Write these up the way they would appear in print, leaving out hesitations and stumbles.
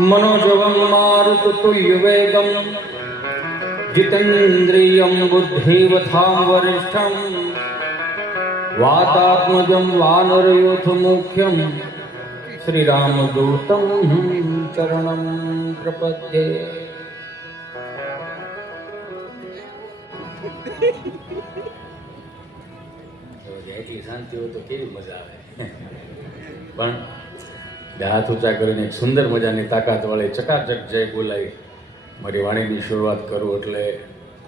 मनोजवं मारुततुल्यवेगं जितेन्द्रियं बुद्धिवतां वरिष्ठं वातात्मजं वानरयूथमुख्यं श्रीरामदूतं चरणं प्रपद्ये। એટલી શાંતિ હોય તો કેવી મજા આવે. પણ હાથ ઊંચા કરીને એક સુંદર મજાની તાકાતવાળી ચકાચક જય બોલાવી મારી વાણીની શરૂઆત કરું એટલે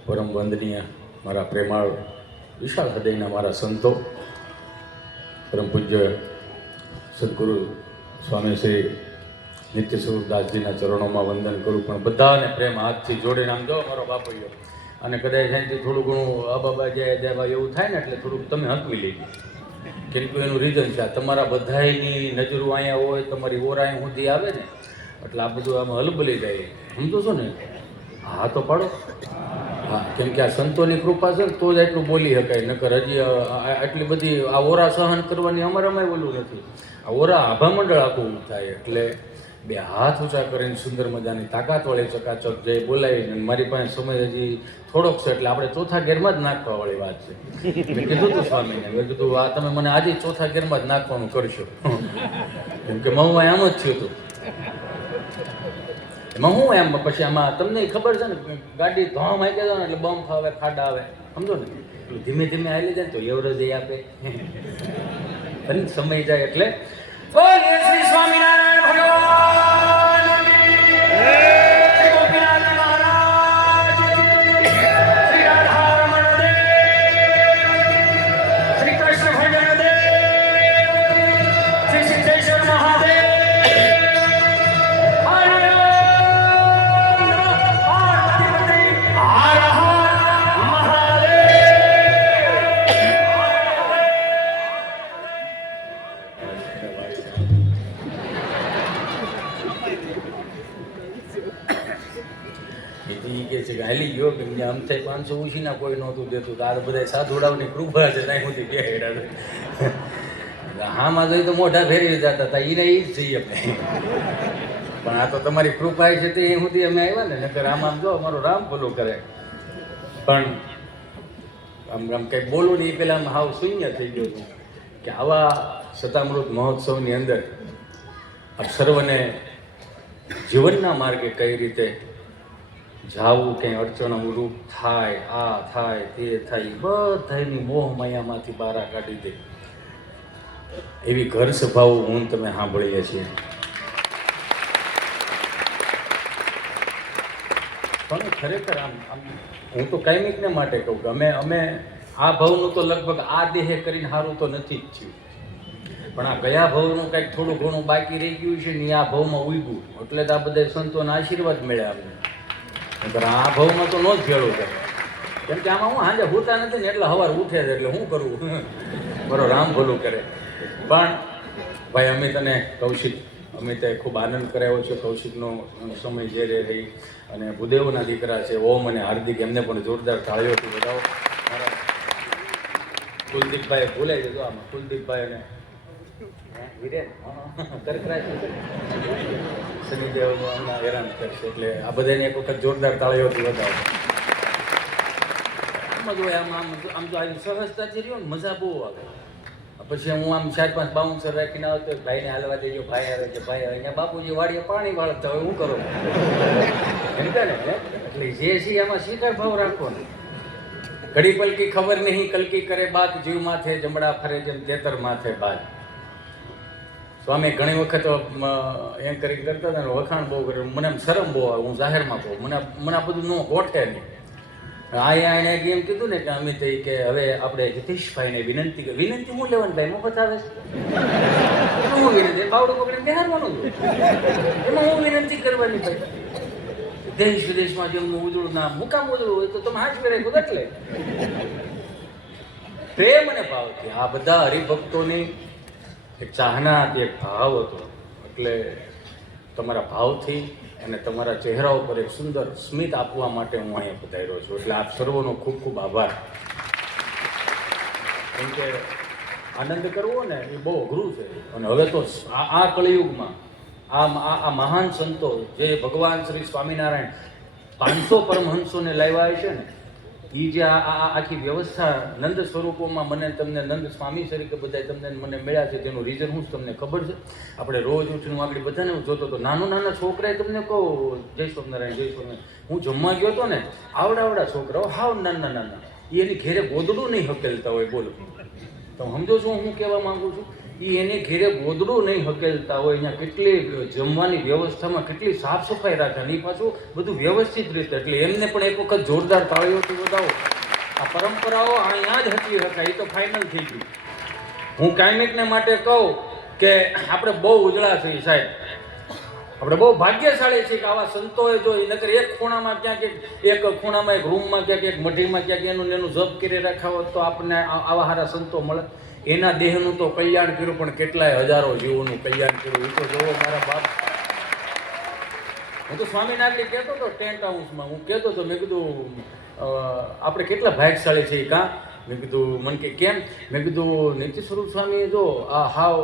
પરમ વંદનીય મારા પ્રેમાળ વિશાળ હૃદયના મારા સંતો પરમ પૂજ્ય સદગુરુ સ્વામી શ્રી નિત્ય સ્વરૂપદાસજીના ચરણોમાં વંદન કરું. પણ બધાને પ્રેમ હાથથી જોડીને આમ જો મારો બાપૈયો અને કદાચ અહીંથી થોડું ઘણું અબાબા જય જયભાઈ એવું થાય ને એટલે થોડુંક તમે હકવી લેજો. કેમ કે એનું રીઝન છે તમારા બધાની નજરો અહીંયા હોય, તમારી ઓર અહીંયા સુધી આવે ને એટલે આ બધું આમાં હલબલી જાય. સમજો છો ને? હા તો પાડો. હા, કેમ કે આ સંતોની કૃપા છે ને તો જ એટલું બોલી શકાય. નકર હજી આટલી બધી આ ઓરા સહન કરવાની અમારામાં ઓલું નથી. આ ઓરા આભા મંડળ આખું થાય. એટલે બે હાથ ઊંચા કરીને સુંદર મજાની તાકાતવાળી ચકાચક જય બોલાવી. મારી પાસે સમય હજી થોડોક છે એટલે આપણે ચોથા ગેરમાં જ નાખવાવાળી વાત છે. મેં કીધું હતું સ્વામીને, મેં કીધું આ તમે મને આજે ચોથા ગેરમાં જ નાખવાનું કરશો. કેમ કે મહુમાં આમ જ થયું હતું. એમાં હું એમ પછી આમાં તમને ખબર છે ને ગાડી ધોમ આવી જાય ને એટલે બમ્પ આવે, ખાડા આવે, સમજો ને. ધીમે ધીમે આવી જાય ને તો એવરેજ આપે અને સમય જાય એટલે બોલીએ શ્રી સ્વામિનારાયણ ભગવાન શ્રી ગોપીનાથ મહારાજ, શ્રી રાધારમણ દેવ, શ્રી કૃષ્ણ ભજન દેવ, શ્રી સિદ્ધેશ્વર મહાદેવ. હાલી ગયો કે આમ થાય 500 ઉછીના કોઈ નહોતું દેતું. તો આ બધા સાધુડાવની કૃપા છે ત્યાં સુધી કે હામાં જોઈ તો મોઢા ફેરવી જતા હતા. એને એ જ છીએ અમે. પણ આ તો તમારી કૃપા છે તે એ સુધી અમે આવ્યા ને. નકર આમ આમ જો અમારું રામ ભલું કરે. પણ આમ આમ કંઈ બોલું નહીં પેલા આમ હાવ શૂન્ય થઈ ગયું હતું કે આવા સતામૃત મહોત્સવની અંદર આપ સર્વને જીવનના માર્ગે કઈ રીતે જાવું, કંઈ અડચણો રૂપ થાય, આ થાય તે થાય, બધાની મોહ માયામાંથી બહાર કાઢી દે એવી ઘર સભાઓ હું તમે સાંભળીએ છીએ. પણ ખરેખર આમ આમ હું તો કાયમિકને માટે કહું કે અમે આ ભાવનું તો લગભગ આ દેહે કરીને સારું તો નથી જ થયું. પણ આ ગયા ભાવનું કંઈક થોડું ઘણું બાકી રહી ગયું છે ને આ ભાવમાં ઉગ્યું એટલે તો આ બધા સંતોના આશીર્વાદ મળ્યા અમને. આ ભાવમાં તો ન જ ભેળું કરે. કેમ કે આમાં હું સાંજે હોતા નથી ને એટલે સવાર ઉઠે છે એટલે શું કરવું. બરો રામ ભલું કરે. પણ ભાઈ અમે તને કૌશિક અમિતે ખૂબ આનંદ કરાવ્યો છે. કૌશિકનો સમય જે રહી અને ભૂદેવના દીકરા છે ઓમ અને હાર્દિક, એમને પણ જોરદાર તાળીઓથી બતાવો. મારા કુલદીપભાઈ ભૂલાઈ જતો આમાં. કુલદીપભાઈ અને વિરેન શનિદેવ હમણાં હેરાન કરશે એટલે આ બધાને એક વખત જોરદાર તાળીઓથી વધાવો. આમ જ હોય. આમ જો આવી સહજતાથી રહ્યો ને મજા બહુ આવે. પછી હું આમ 4-5 બાઉન્સર રાખીને આવતો ભાઈને હાલવા દેજો, ભાઈ આવે છે, ભાઈ આવે. અહીંયા બાપુજી વાડીએ પાણી વાળતા હોય, હું કરું એમ કે ને. એટલે જે છે એમાં સ્વીકાર ભાવ રાખવો ને. ઘડી પલકી ખબર નહીં કલકી કરે બાત, જીવ માથે જમડા ફરે જેમ તેતર માથે બાજ. સ્વામી ઘણી વખત એન્કરિંગ કરતા હતા ને વખાણ બહુ કર્યું. મને એમ શરમ બહુ આવે. હું જાહેરમાં કહું મને આ બધું ન ગોઠે નહીં. અહીંયા એને એમ કીધું ને કે અમિત કે હવે આપણે જતીશભાઈને વિનંતી કરી. વિનંતી હું લેવાની ભાઈ મફત આવે છે. હું વિનંતી બાવડું પકડીને બેહારવાનું છું. એમાં હું વિનંતી કરવાની ભાઈ. દેશ વિદેશમાં જેમનું ઉજળું ના મુકામ ઉજળું હોય તો તમે હાથ ફેરે ખુદ એટલે પ્રેમ અને ભાવથી આ બધા હરિભક્તોની એક ચાહના હતી, એક ભાવ હતો. એટલે તમારા ભાવથી અને તમારા ચહેરા ઉપર એક સુંદર સ્મિત આપવા માટે હું અહીંયા પધાર્યો છું. એટલે આપ સર્વનો ખૂબ ખૂબ આભાર. કેમ કે આનંદ કરવો ને એ બહુ અઘરું છે. અને હવે તો આ કળિયુગમાં આ મહાન સંતો જે ભગવાન શ્રી સ્વામિનારાયણ 500 પરમહંસોને લાવ્યા છે ને, એ જે આ આખી વ્યવસ્થા નંદ સ્વરૂપોમાં મને તમને નંદ સ્વામી તરીકે બધા તમને મને મળ્યા છે, તેનું રીઝન હું તમને ખબર છે? આપણે રોજ ઉઠીને આગળ બધાને હું જોતો હતો, નાના છોકરાએ તમને કહું જય સ્વામિનારાયણ જય સ્વામિનારાયણ, હું જમવા ગયો હતો ને, આવડા છોકરાઓ હાવ નાના એની ઘેરે ગોદડું નહીં હકેલતા હોય. બોલો, તો સમજો છો હું કહેવા માંગુ છું? એ એને ઘેરે ગોદડું નહીં હકેલતા હોય. અહીંયા કેટલી જમવાની વ્યવસ્થામાં કેટલી સાફ સફાઈ રાખે, અને એ પાછું બધું વ્યવસ્થિત રીતે. એટલે એમને પણ એક વખત જોરદાર તાળીઓથી વધાવો. આ પરંપરાઓ અહીંયા જ હચવી શકાય, એ તો ફાઇનલ થઈ ગયું. હું કાયમિકને માટે કહું કે આપણે બહુ ઉજળા છીએ સાહેબ, આપણે બહુ ભાગ્યશાળી છીએ કે આવા સંતોએ જો નકર એક ખૂણામાં ક્યાંક એક ખૂણામાં એક રૂમમાં ક્યાંક એક મઢીમાં ક્યાંક એનું જપ કરી રાખ્યા હોત તો આપણને આવા સારા સંતો મળે. એના દેહનું તો કલ્યાણ કર્યું, પણ કેટલાય હજારો જીવોનું કલ્યાણ કર્યું. એ તો જોવો મારા બાપ. હું તો સ્વામિનારાયણ કહેતો હતો ટેન્ટ હાઉસમાં, હું કહેતો હતો, મેં કીધું આપણે કેટલા ભાગ્યશાળી છીએ કાં? મેં કીધું મને કે કેમ? મેં કીધું નિત્ય સ્વરૂપ સ્વામીએ જો આ હાવ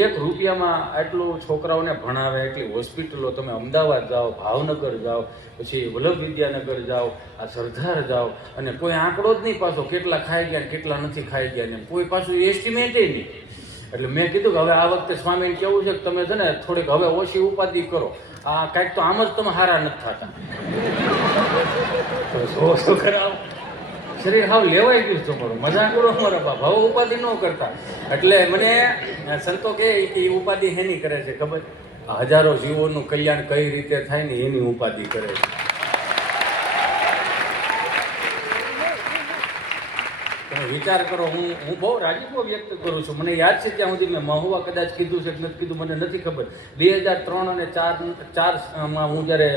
1 રૂપિયામાં આટલું છોકરાઓને ભણાવે, એટલી હોસ્પિટલો, તમે અમદાવાદ જાઓ, ભાવનગર જાઓ, પછી વલ્લભ વિદ્યાનગર જાઓ, આ સરદાર જાઓ, અને કોઈ આંકડો જ નહીં પાછો, કેટલા ખાઈ ગયા ને કેટલા નથી ખાઈ ગયા ને કોઈ પાછું એસ્ટિમેટ નહીં. એટલે મેં કીધું કે હવે આ વખતે સ્વામીને કેવું છે કે તમે છે ને થોડીક હવે ઓછી ઉપાધિ કરો, આ કાંઈક તો આમ જ તમે હારા નથી થતા. તો કરાવો, શરીર હાવ લેવાઈ ગયું તમારું, મજા કરો મારા બાપ, હવે ઉપાધિ ન કરતા. એટલે મને સંતો કહે કે એ ઉપાધિ હેની કરે છે ખબર? હજારો જીવોનું કલ્યાણ કઈ રીતે થાય ને એની ઉપાધિ કરે છે. તમે વિચાર કરો, હું બહુ રાજીપો વ્યક્ત કરું છું. મને યાદ છે ત્યાં સુધી મેં મહુવા કદાચ કીધું છે કે નથી કીધું મને નથી ખબર. 2003 અને 4માં હું જ્યારે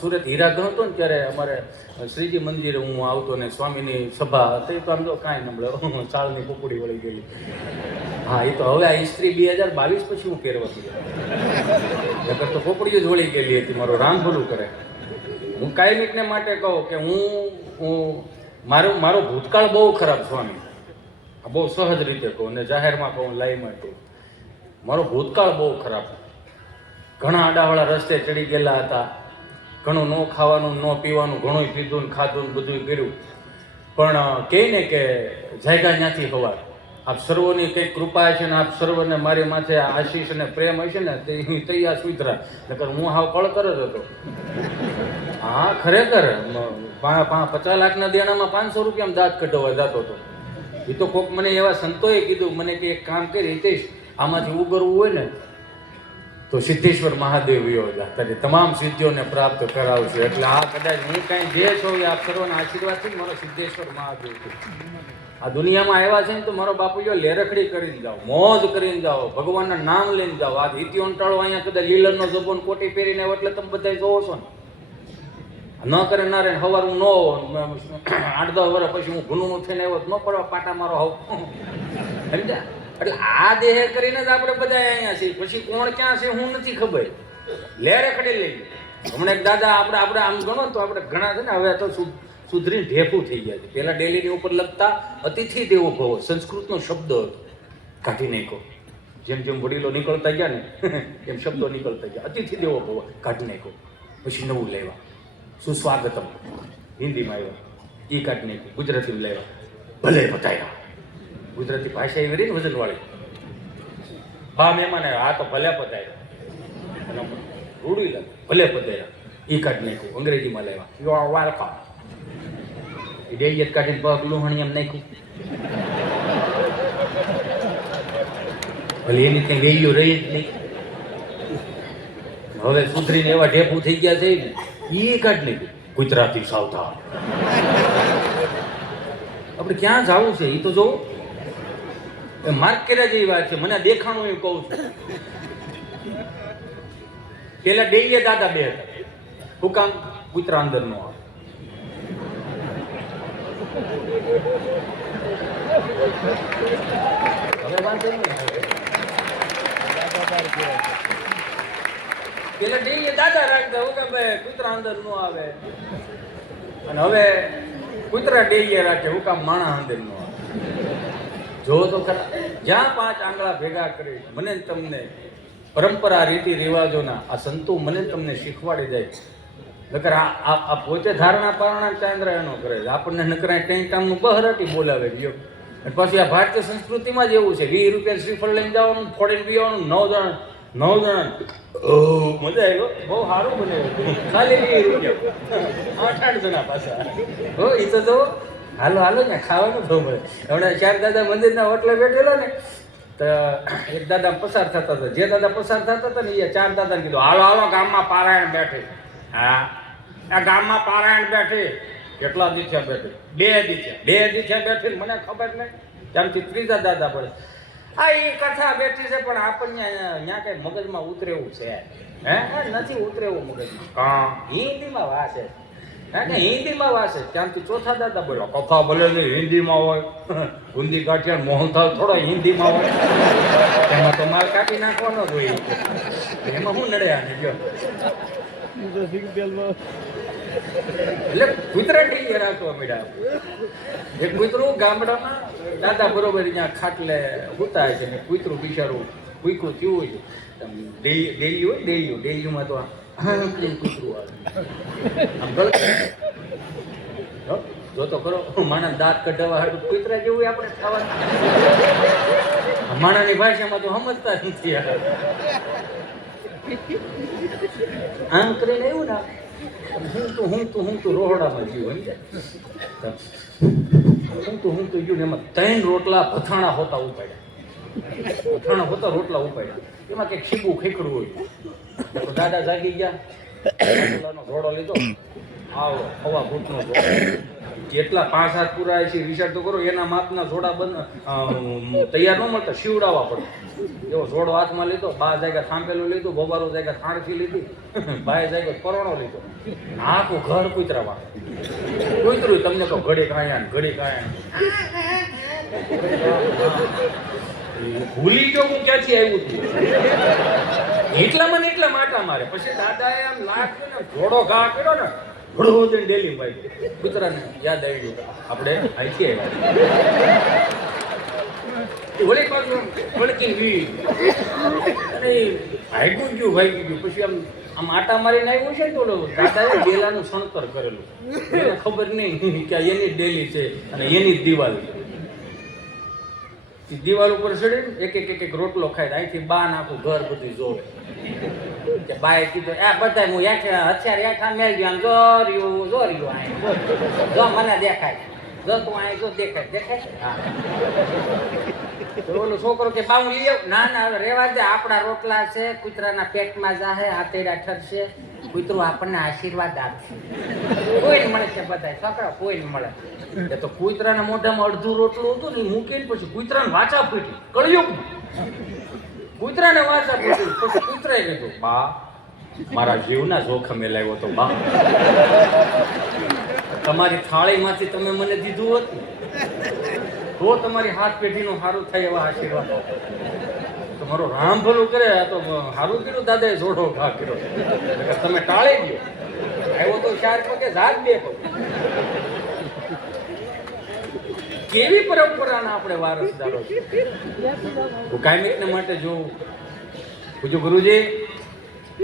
સુરત હીરા ગયો હતો ને, ત્યારે અમારે શ્રીજી મંદિરે હું આવતો ને સ્વામીની સભા હતી, તો આમ તો કાંઈ નબળે સાળની કુકડી વળી ગયેલી. હા, એ તો હવે આ ઇસ્ત્રી 2022 પછી હું પહેરવા ગયો, નકર તો કોપડીઓ જ વળી ગયેલી હતી. મારો રામ ભલું કરે. હું કાયમિકને માટે કહું કે હું મારો ભૂતકાળ બહુ ખરાબ સ્વામી, બહુ સહજ રીતે કહું ને જાહેરમાં કહું, લાઈમાં કહું. મારો ભૂતકાળ બહુ ખરાબ. ઘણા આડાવાળા રસ્તે ચડી ગયેલા હતા, ઘણું ન ખાવાનું ન પીવાનું, ઘણું પીધું ને ખાધું ને બધું કર્યું. પણ કહે ને કે જાયગા ત્યાંથી હવા. આપ સર્વોની કંઈક કૃપા છે ને આપ સર્વને મારી માથે આશીષ અને પ્રેમ હશે ને તે તૈયાર સુધરા. નકર હું હાવ કળતર જ હતો. હા, ખરેખર 50 લાખના દેણામાં 500 રૂપિયામાં દાંત કઢાવવા જતો હતો. એ તો કોક મને એવા સંતોએ કીધું મને કે એક કામ કરી હિતેશ, આમાંથી ઉગરવું હોય ને તો સિદ્ધેશ્વર મહાદેવ વિયો જા, તારી તમામ સિદ્ધિઓને પ્રાપ્ત કરાવશે. એટલે આ કદાચ હું કાંઈ જે છો એ આપ સર્વના આશીર્વાદથી જ મારો સિદ્ધેશ્વર મહાદેવ છે. આ દુનિયામાં આવ્યા છે ને તો મારો બાપુ જો લેરખડી કરીને જાઓ, મોજ કરીને જાઓ, ભગવાનના નામ લઈને જાઓ. આ હિતિયો ટાળો અહીંયા કદાચ લીલરનો જબોન કોટી પહેરીને આવ્યો એટલે તમે બધા જોવો છો ને. ન કરે ના રે હવાર હું ન 8-10 વર્ષ પછી હું ગુનું થઈને આવ્યો ન પડવા પાટા મારો હોવ, સમજ્યા? એટલે આ દેહ કરીને જ આપણે બધા અહીંયા છીએ. પછી કોણ ક્યાં છે હું નથી ખબર. લેરખડી લઈ હમણાં એક દાદા આપણે આમ ગણો તો આપણે ઘણા છે ને હવે તો સુધરી ઢેફું થઈ ગયા છે. પહેલા ડેલીની ઉપર લખતા અતિથિ દેવો ભવો, સંસ્કૃતનો શબ્દ કાઢી નાખ્યો. જેમ જેમ વડીલો નીકળતા ગયા ને એમ શબ્દો નીકળતા ગયા. અતિથિ દેવો ભવો કાઢી નાખ્યો. પછી નવું લેવા સુસ્વાગતમ હિન્દીમાં આવ્યા, એ કાઢી નાખ્યું. ગુજરાતીમાં લેવા ભલે બતાવ્યા. ગુજરાતી ભાષા એવી રહી ને વજનવાળી. બા મહેમાન આવ્યા, હા તો ભલે પધાર્યા. રૂડી લાગે ભલે પધાર્યા, એ કાઢી નાખ્યું. અંગ્રેજીમાં લેવા યુ આર વેલકમ. એ ડેલિયત કાઢીને પગ લુહાણી એમ નાખ્યું. ભલે એની ત્યાં વેલ્યુ રહી જ નહીં. હવે સુધરીને એવા ઢેફું થઈ ગયા છે ને, એ કાઢી નાખ્યું. ગુજરાતી સાવધાન. આપણે ક્યાં જવું છે એ તો જોવું. માર્ક કર્યા જેવી વાત છે. મને દેખાણું એવું કહું છું. પેલા ડેઈએ દાદા 2 હતા. શું કામ? કૂતરા અંદર નો આવે. હવે વાંધો નહીં. પેલા ડેઈએ દાદા રાખતા હું કે ભાઈ કૂતરા અંદર નો આવે, અને હવે કૂતરા ડેઈએ રાખે હું કામ માણા અંદર નો આવે. જો તો ખરા, જ્યાં 5 આંગળા ભેગા કરી મને તમને પરંપરા રીતિ રિવાજોના આ સંતો મને તમને શીખવાડી જાય. નકર આ પોતે ધારણા પારણા ચાંદ્રાયણો કરે છે, આપણને નકરા કંઈ કામનું બહરાટી બોલાવે ગયો. અને પછી આ ભારતીય સંસ્કૃતિમાં જ એવું છે, 20 રૂપિયા શ્રીફળ લઈને જવાનું, ફોડીને પીવાનું, 9 જણા મજા આવ્યો, બહુ સારું બને, ખાલી 20 રૂપિયા 8 જણા પાછા. હો એ તો જો હાલો ને ખાવાનું બહુ મળે. હમણાં ચાર દાદા મંદિરના હોટલે બેઠેલો ને તો એક દાદા પસાર થતા હતા, જે દાદા પસાર થતા હતા ને એ ચાર દાદાને કીધું હાલો ગામમાં પારાયણ બેઠે. હા આ ગામમાં પારાયણ બેઠે. કેટલા દીઠ્યા બેઠે? 2 દીઠ્યા બેઠી. મને ખબર નહીં ત્યાંથી ત્રીજા દાદા પડે આ એ કથા બેઠી છે, પણ આપણને ત્યાં કઈ મગજમાં ઉતરેવું છે? હે નથી ઉતરેવું મગજમાં. હા હિન્દીમાં વાસે, હે ને હિન્દીમાં વાસે. ત્યાંથી ચોથા દાદા બોલો કથા ભલે નહીં હિન્દીમાં હોય, ગુંદી કાઠિયાર મોહનથાળ થોડો હિન્દીમાં હોય, એમાં તો માલ કાઢી નાખવાનો જ હોય. એમાં શું નડે આને જો? એટલે કૂતરા ટીવી રાખવા મળ્યા. એક કૂતરું ગામડામાં દાદા બરોબર અહીંયા ખાટલે ઉતાય છે ને કૂતરું બિચારું કૂકરું થયું છે. ડેલીમાં તો કૂતરું આવે આમ જો તો ખરો. માણસ દાંત કઢાવવા હાટું કૂતરા જેવું આપણે ખાવાનું. માણાની ભાષામાં તો સમજતા જ નથી. આમ કરીને એવું ના હું તું રોહડામાં જીવ હું તો ગયું એમાં 3 રોટલા પથાણા હોતા ઉપાડ્યા. રોટલા એમાં કંઈક શીબું ખેકડું હોય. તો દાદા જાગી ગયા, ઘોડો લીધો, આવો હવા ફૂટનો ઘોડો. જેટલા 5 હાથ પૂરા છે વિચાર તો કરો, એના માપના જોડા તૈયાર ન મળતા, શીવડાવવા પડે. એવો જોડો હાથમાં લીધો, 2 જાગ્યા થાંભેલું લીધું, બોબારો જાગ્યા થાણથી લીધી, 2 જાગ્યા પરોણો લીધો. આખું ઘર કૂતરાવા. કૂતરું તમને કહો ઘડી કાયા ભૂલી ગયો હું ક્યાંથી આવ્યું હતું. એટલામાં ને એટલા માટા મારે. પછી દાદાએ આમ લાગ્યું ને ઘોડો ઘા કર્યો ને ઘોડો ડેલી ભાઈ કૂતરાને યાદ આવી ગયું આપણે અહીંથી આવ્યા. વળી પાછું વળકી વી અને ભાગ્યું ગયું. પછી આમ આટા મારીને આવ્યું છે ને તો દાદાએ ડેલાનું સણતર કરેલું. એને ખબર નહીં કે એની ડેલી છે અને એની જ દિવાલ છે. દિવાલ ઉપર ચડીને એક રોટલો ખાય. અહીંથી બા નાખું ઘર બધું જોવે. બાએ કીધું આ બધા હું હથિયાર હેઠા મેળવી આમ જોર્યું જો મને દેખાય, જો તું અહીં જો દેખાય. હા ઓલો છોકરો કે બા હું લઈ આવું. ના રેવા દે, આપણા રોટલા છે, કૂતરાના પેટમાં જાહે, આતેડા ઠરશે, કૂતરું આપણને આશીર્વાદ આપશે. કોઈને મળે છે બધા છોકરા, કોઈને મળે. એ તો કૂતરાના મોઢામાં અડધું રોટલું હતું ને મૂકીને પછી કૂતરાને વાચા ફૂટી. કળિયુગમાં કૂતરાને વાચા ફૂટી. પછી કૂતરાએ કીધું બા મારા જીવના જોખમે લાવ્યો તો બા, તમારી થાળીમાંથી તમે મને દીધું હોત તો તમારી હાથ પેઢીનું સારું થાય એવા આશીર્વાદ. તમારો રામ ભલું કરે. આ તો સારું કર્યું દાદાએ જોડો ઘા કર્યો, તમે ટાળી ગયો. આવ્યો તો 4 પગે જાગ 2 પગ. કેવી પરંપરાના આપણે વારસદારો છે. કાયમિકને માટે જોવું પૂછ્યું ગુરુજી,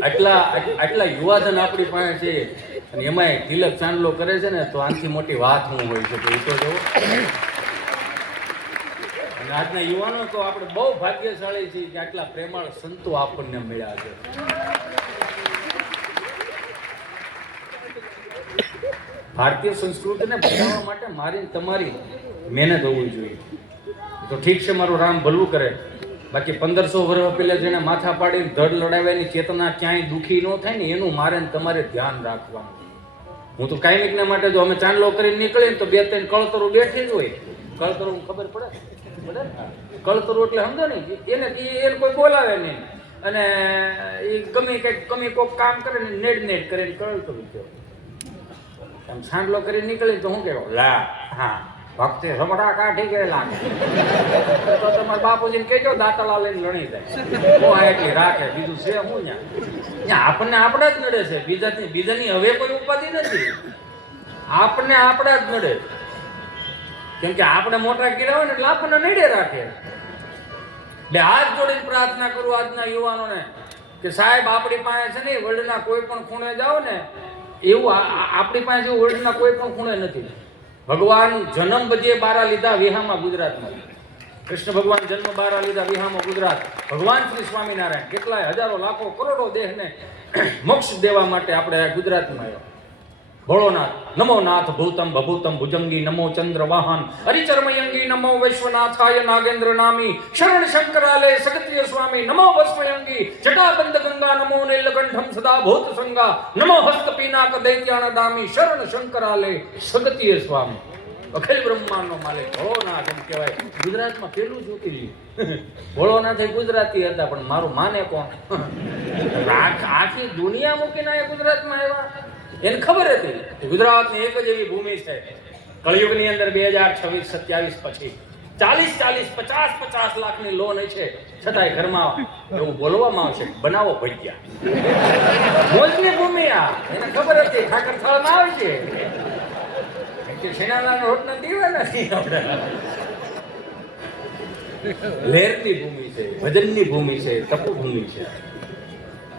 આટલા યુવાધન આપણી પાસે છે અને એમાંય તિલક ચાંદલો કરે છે ને, તો આનાથી મોટી વાત શું હોય છે? એ તો જો. અને આજના યુવાનો તો આપણે બહુ ભાગ્યશાળી છીએ કે આટલા પ્રેમાળ સંતો આપણને મળ્યા છે. ભારતીય સંસ્કૃતિને બચાવવા માટે મારી તમારી મહેનત હોવી જોઈએ. તો ઠીક છે, મારું રામ ભલું કરે. બાકી 1500 વર્ષ પહેલા જેને માથા પાડીને ધડ લડાવ્યાની ચેતના ક્યાંય દુઃખી ન થાય ને, એનું મારે ને તમારે ધ્યાન રાખવાનું. હું તો કાયમિકના માટે જો અમે ચાંદલો કરીને નીકળીને તો 2-3 કળતરો બેઠી જ હોય. કળતરો ખબર પડે કળતરો એટલે સમજો ને, એને કોઈ બોલાવે નહીં અને એ ગમે કોઈક કામ કરે ને નેડ કરે કળતરું કહેવાય. આમ ચાંદલો કરીને નીકળીને તો શું કહેવાય, લા હા ભક્તિ રમડા કાઢી ગયેલા. તો તમારા બાપુજીને કહેજો દાંતળા લઈને લણી જાય એટલી રાખે. બીજું છે હું ત્યાં આપણને આપણા જ નડે છે, બીજાની હવે કોઈ ઉપાધિ નથી. આપણને આપણા જ નડે, કેમ કે આપણે મોટા કર્યા હોય ને એટલે આપણને નડે રાખે. બે હાથ જોડીને પ્રાર્થના કરું આજના યુવાનોને કે સાહેબ આપણી પાસે છે ને વર્લ્ડના કોઈ પણ ખૂણે જાઓ ને એવું આપણી પાસે વર્લ્ડના કોઈ પણ ખૂણે નથી. ભગવાન જન્મ બધે બારા લીધા વિહામાં ગુજરાતમાં. કૃષ્ણ ભગવાન જન્મ બારા લીધા વિહામાં ગુજરાત. ભગવાન શ્રી સ્વામિનારાયણ કેટલાય હજારો લાખો કરોડો દેહને મોક્ષ દેવા માટે આપણે ગુજરાતમાં આવ્યા. ભોળોનાથ નમો નાથ ભૂતમ ભભૂતમ ભુજંગી નમો ચંદ્ર વાહન હરિચરમયંગી નમો વૈશ્વનાથાય નાગેન્દ્ર નામી શરણ શંકરાલય સગત્રિય સ્વામી નમો વસ્મયંગી જટાબંધ ગંગા નમો નીલકંઠમ સદા ભૂત સંગા નમો હસ્ત પીનાક દૈત્યાણ દામી શરણ શંકરાલય સગત્રિય સ્વામી. અખિલ બ્રહ્માંડનો માલિક ભોળોનાથ એમ કહેવાય. ગુજરાતમાં પેલું જ્યોતિર્લિંગ ભોળોનાથ ગુજરાતી હતા, પણ મારું માને કોણ? આખી દુનિયા મૂકીને ગુજરાતમાં આવ્યા. એને ખબર હતી કે ગુજરાતની એક જ એવી ભૂમિ છે કળિયુગની અંદર 2026-27 પછી 40-50 લાખની લોન છે, છતાંય ઘરમાં એવું બોલવામાં આવશે બનાવો ભજીયા. મોજની ભૂમિ આ. એને ખબર હતી ઠાકર થાળમાં આવે છે શેનાલાના રોટના દીવા નથી. આપણે લહેરની ભૂમિ છે, ભજનની ભૂમિ છે, તપોભૂમિ છે.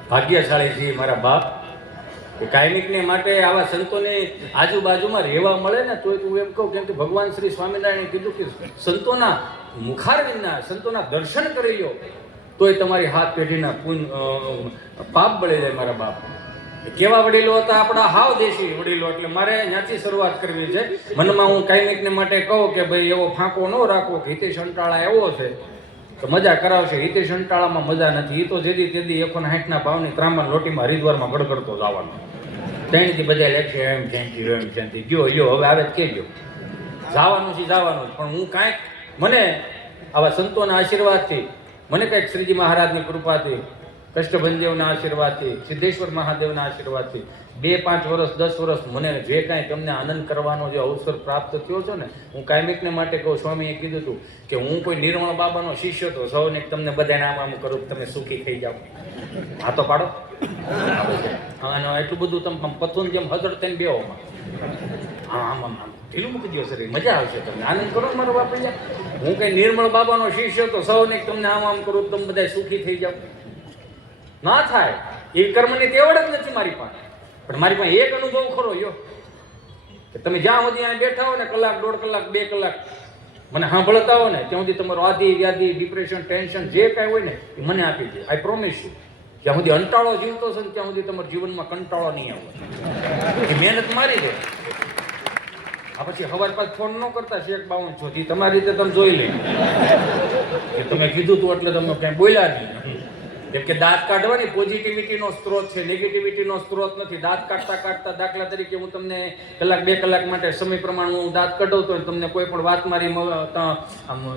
ભાગ્યશાળી છે મારા બાપ કે કાયમિકને માટે આવા સંતોની આજુબાજુમાં રહેવા મળે ને તોય હું એમ કહું, કેમ કે ભગવાન શ્રી સ્વામિનારાયણે કીધું કે સંતોના મુખારવિંદના સંતોના દર્શન કરી લો તોય તમારી હાથ પેઢીના પાપ બળી જાય. મારા બાપ કેવા વડીલો હતા આપણા, હાવ દેશી વડીલો. એટલે મારે ત્યાંથી શરૂઆત કરવી છે. મનમાં હું કાયમિકને માટે કહું કે ભાઈ એવો ફાંકો ન રાખો કે હિતેશ અંટાળા એવો છે તો મજા કરાવશે. હિતેશ અંટાળામાં મજા નથી. એ તો જેદી તેદી 160 ભાવની ત્રાંબા લોટીમાં હરિદ્વારમાં ગડગડતો જવાનો. ત્રણથી બધા લેખે એમ શાંતિ ગયો હવે આવે કે ગયો જવાનું છે જવાનું. પણ હું કાંઈક મને આવા સંતોના આશીર્વાદથી, મને કંઈક શ્રીજી મહારાજની કૃપાથી, કષ્ટભંજેવના આશીર્વાદથી, સિદ્ધેશ્વર મહાદેવના આશીર્વાદથી 2-5 વર્ષ 10 વર્ષ મને જે કાંઈ તમને આનંદ કરવાનો જે અવસર પ્રાપ્ત થયો છે ને, હું કાયમિકને માટે કહું. સ્વામીએ કીધું હતું કે હું કોઈ નિર્મળ બાબાનો શિષ્ય તો સૌને તમને બધાને આમ કરું તમે સુખી થઈ જાઓ. હા તો પાડો. અને એટલું બધું તમે પથ્થું જેમ હજર થઈને બેવામાં આમ ઢીલું મૂકી દો શરીર, મજા આવશે તમને. આનંદ કરો મારો બાપૈયા. હું કઈ નિર્મળ બાબાનો શિષ્ય તો સૌને તમને આમ કરું તમે બધા સુખી થઈ જાઓ. ના થાય. એ કર્મની તેવડ જ નથી મારી પાસે. પણ મારી પાસે એક અનુભવ ખરો યો કે તમે જ્યાં સુધી અહીંયા બેઠા હો ને કલાક 1.5 કલાક 2 કલાક મને સાંભળતા હો ને ત્યાં સુધી તમારું આદિ વ્યાધિ ડિપ્રેશન ટેન્શન જે કાંઈ હોય ને એ મને આપી દે. આઈ પ્રોમિસ યુ. જ્યાં સુધી અંટાળો જીવતો છે ને ત્યાં સુધી તમારા જીવનમાં કંટાળો નહીં આવે. એ મહેનત મારી દે. આ પછી સવાર પાછ ફોન ન કરતા 52 છો તમારી રીતે તમે જોઈ લે કે તમે કીધું તું એટલે તમે ક્યાંય બોલ્યા નહીં. કેમ કે દાંત કાઢવાની પોઝિટિવિટીનો સ્ત્રોત છે, નેગેટિવિટીનો સ્ત્રોત નથી. દાંત કાઢતા દાખલા તરીકે હું તમને કલાક 2 કલાક માટે સમય પ્રમાણે હું દાંત કઢાવતો હોય, તમને કોઈ પણ વાત મારી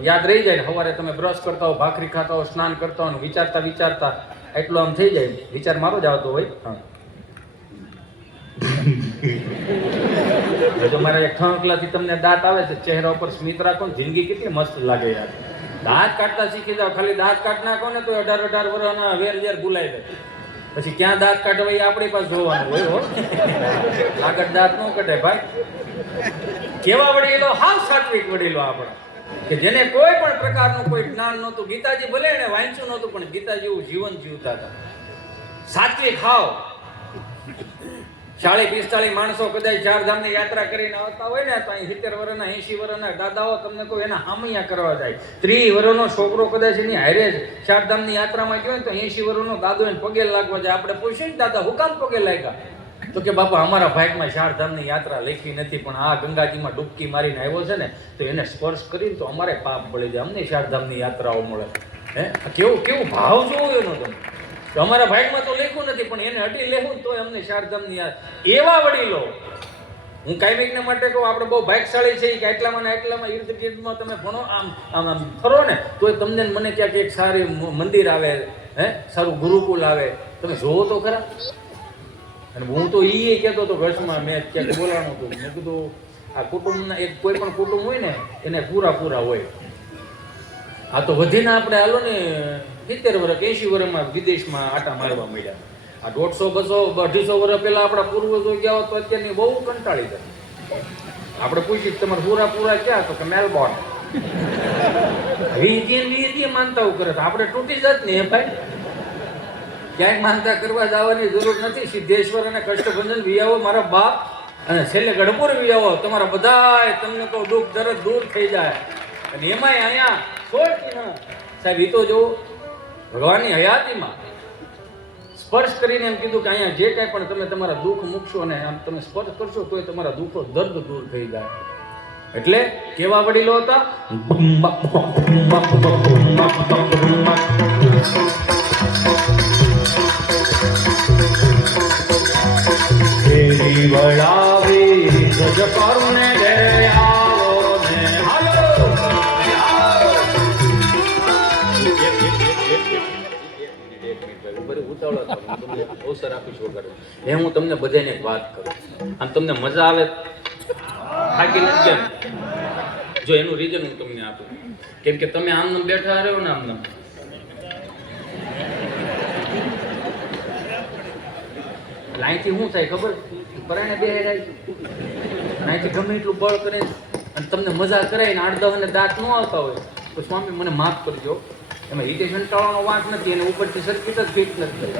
યાદ રહી જાય. સવારે તમે બ્રશ કરતા હો, ભાખરી ખાતા હો, સ્નાન કરતા હો, વિચારતા એટલો આમ થઈ જાય. વિચાર મારો જ આવતો હોય. જો મારા એક ઠણકલાથી તમને દાંત આવે છે, ચહેરા ઉપર સ્મિત રાખો ને, જિંદગી કેટલી મસ્ત લાગે યાર. દાંત કાઢતા શીખી જાઓ. ખાલી દાંત કાઢ નાખો ને તો 18 વર્ષના વેર ભૂલાઈ જાય. પછી ક્યાં દાંત કાઢવા એ આપણી પાસે જોવાનું હોય. હો લાગત દાંત ન કાઢે ભાઈ. કેવા વડીલો, હાવ સાત્વિક વડીલો આપણા, કે જેને કોઈ પણ પ્રકારનું કોઈ જ્ઞાન નહોતું. ગીતાજી ભલે એને વાંચ્યું નહોતું પણ ગીતા જેવું જીવન જીવતા હતા. સાત્વિક હાવ. 40-45 માણસો કદાચ 4 ધામની યાત્રા કરીને આવતા હોય ને તો 70 વર્ષના 80 વર્ષના દાદાઓ તમને કોઈ એના હામૈયા કરવા જાય. 30 વર્ષનો છોકરો કદાચ એની હારે 4 ધામની યાત્રામાં ગયો તો 80 વર્ષનો દાદો એને પગે લાગવા જાય. આપણે પૂછીએ ને દાદા હું કામ પગે લાગ્યા? તો કે બાપા અમારા ભાગમાં 4 ધામની યાત્રા લખી નથી, પણ આ ગંગાજીમાં ડૂબકી મારીને આવ્યો છે ને તો એને સ્પર્શ કરીને તો અમારે પાપ બળી જાય. અમને 4 ધામની યાત્રાઓ મળે. કેવું ભાવ જોવો એનો તમે. તો અમારા ભાગમાં તો લખ્યું નથી પણ એને હટી લેવું તો અમને 4 ધામની યાદ. એવા વડીલો હું કાયમિકને માટે કહું. આપણે બહુ ભાગશાળી છે કે એટલામાં ઈર્દ ગીર્દમાં તમે ભણો, આમ ફરો ને તો તમને મને ક્યાંક એક સારી મંદિર આવે, સારું ગુરુકુલ આવે, તમે જોવો તો ખરા. અને હું તો એ કહેતો હતો ઘરમાં, મેં ક્યાંક બોલાણું હતું, મેં કીધું આ કુટુંબના એક કોઈ પણ કુટુંબ હોય ને એને પૂરા હોય. આ તો વધીને આપણે હાલો ને 70 વર્ષ 80 વર્ષમાં વિદેશમાં આટા મારવા મળ્યા. આ 150, 200, 250 વર્ષ પહેલા આપણા પૂર્વજો ગયા હોત તો અત્યારની બહુ કંટાળી જાય. આપણે પૂછીએ તમારે પૂરા ક્યાં? તો કે મેલબોર્ન. વિધિએ માનતાઓ કરે તો આપણે તૂટી જાત ને ભાઈ. ક્યાંય માનતા કરવા જવાની જરૂર નથી. સિદ્ધેશ્વર અને કષ્ટભંજન વિયાવો મારા બાપ, અને છેલ્લે ગઢપુર વિયાવો, તમારા બધાય તમને તો દુઃખ દર્દ દૂર થઈ જાય. અને એમાંય અહીંયા સાહેબ એ તો જો ભગવાનની હયાતીમાં સ્પર્શ કરીને એમ કીધું કે અહીંયા જે કાંઈ પણ તમે તમારા દુઃખ મૂકશો અને આમ તમે સ્પર્શ કરશો તો એ તમારા દુઃખો દર્દ દૂર થઈ જાય. એટલે કેવા વડીલો હતા? અવસર આપીશ વગર હું તમને બધાને એક વાત કરું, આમ તમને મજા આવે થાકી નથી કેમ? જો એનું રીઝન હું તમને આપું. કેમ કે તમે આમ બેઠા રહ્યો ને, આમ લાઈનથી શું થાય ખબર? પરાણે બે લાઈનથી ગમે એટલું બળ કરે અને તમને મજા કરાય ને 8-10 અને દાંત ન આવતા હોય તો સ્વામી મને માફ કરજો, એમાં ઇરિટેશન ટાળવાનો વાત નથી, અને ઉપરથી સર્કિટ જ ફિટ નથી.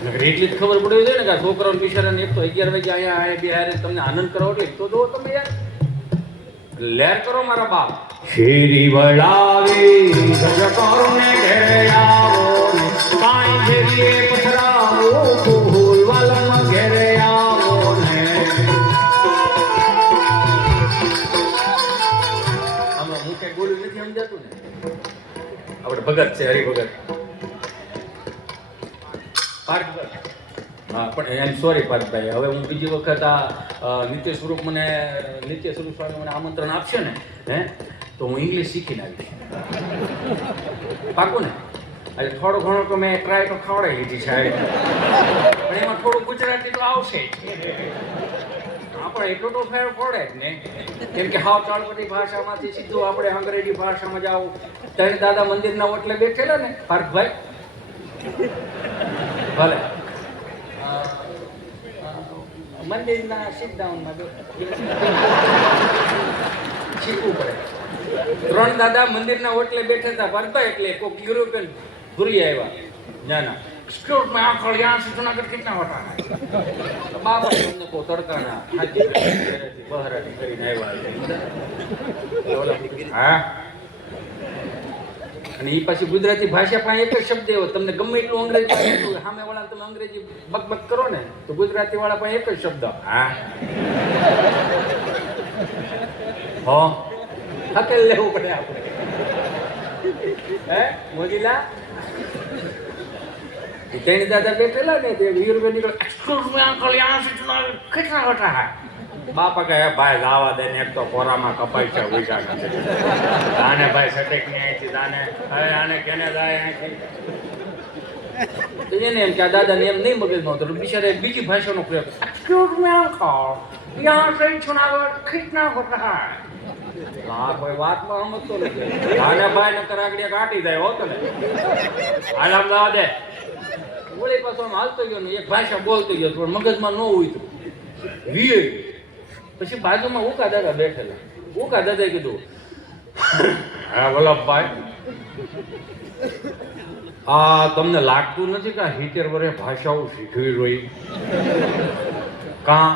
એટલી જ ખબર પડવી જોઈએ ને કે છોકરાઓ બિચારાને એક તો 11 વાગે અહીંયા બે હારે તમને આનંદ કરાવો એટલે તો દો તમે યાર, લેર કરો મારા બાપ. શેરી વળાવી ગજકોને ઘેરે આવો ને કાઈ જેવીએ પથરાવો ફૂલ વાલમ ઘેરે આવો ને. આમાં હું કઈ બોલ્યું નથી સમજાતું ને? આપણે ભગત છે, હરિભગત પાર્થભાઈ. હા પણ આઈ એમ સોરી પાર્થભાઈ, હવે હું બીજી વખત આ નિત્ય સ્વરૂપ સ્વામી મને આમંત્રણ આપશે ને તો હું ઇંગ્લિશ શીખીને આવીશ. પાકું ને? એટલે થોડું ઘણું તો મેં ટ્રાય તો ખવડાવી લીધી છે, પણ એમાં થોડું ગુજરાતી તો આવશે જ. આપણે એટલું તો ફેર પડે જ ને, કેમ કે હાવ ચાળપટી ભાષામાંથી સીધું આપણે અંગ્રેજી ભાષામાં જાવ. ત્યારે દાદા મંદિરના ઓટલે બેઠેલા ને પાર્થભાઈ, ભલે મંદિરના સિદ્ધાઉનમાં શીખવું પડે. 3 દાદા મંદિરના ઓટલે બેઠા હતા પાર્થભાઈ, એટલે કોઈક યુરોપિયન ભૂરી આવ્યા નાના સ્ક્રૂટ में आंखों यहाँ से जूनागढ़ कितना होता है बाबा हमने को तड़काना हाथी बहराटी કરીને આવ્યા. હા અને એ પાછી ગુજરાતી ભાષા પાસે એક જ શબ્દ એવો, તમને ગમે એટલું અંગ્રેજી સામે વાળા તમે અંગ્રેજી બકબક કરો ને તો ગુજરાતી વાળા પાસે એક જ શબ્દ હા હો હકેલ લેવું પડે આપણે. હે મોદીલા તેની દાદા બેઠેલા ને તે 20 રૂપિયા નીકળે એક્સક્યુઝ મી અંકલ યહાં સે ચુનાવ કેટલા હોતા હૈ. બાપા કહે ભાઈ લાવા દે ને, એક તો કોરામાં કપાઈ છે ઉઈકા નથી દાને ભાઈ સટેક ની અહીંથી દાને હવે આને કેને જાય અહીંથી તો એને એમ કે આ દાદાને એમ નહીં મગજમાં તો બિચારે બીજી ભાષાનો પ્રયોગ એક્સક્યુઝ મી અંકલ યહાં સે ચુનાવ કેટલા હોતા હૈ. હા કોઈ વાતમાં સમજતો નથી દાને ભાઈ નકર આગળ કાઢી જાય હોતો ને હાલ આમ લાવા દે ઓળી પાછો આમ હાલતો ગયો ને એક ભાષા બોલતો ગયો પણ મગજમાં ન ઉતર્યું વીએ. પછી બાજુમાં ઉકા દાદા બેઠેલા, ઉકા દાદાએ કીધું હા વલ્લભભાઈ આ તમને લાગતું નથી કે 70 વર્ષે ભાષાઓ શીખવી રહી કાં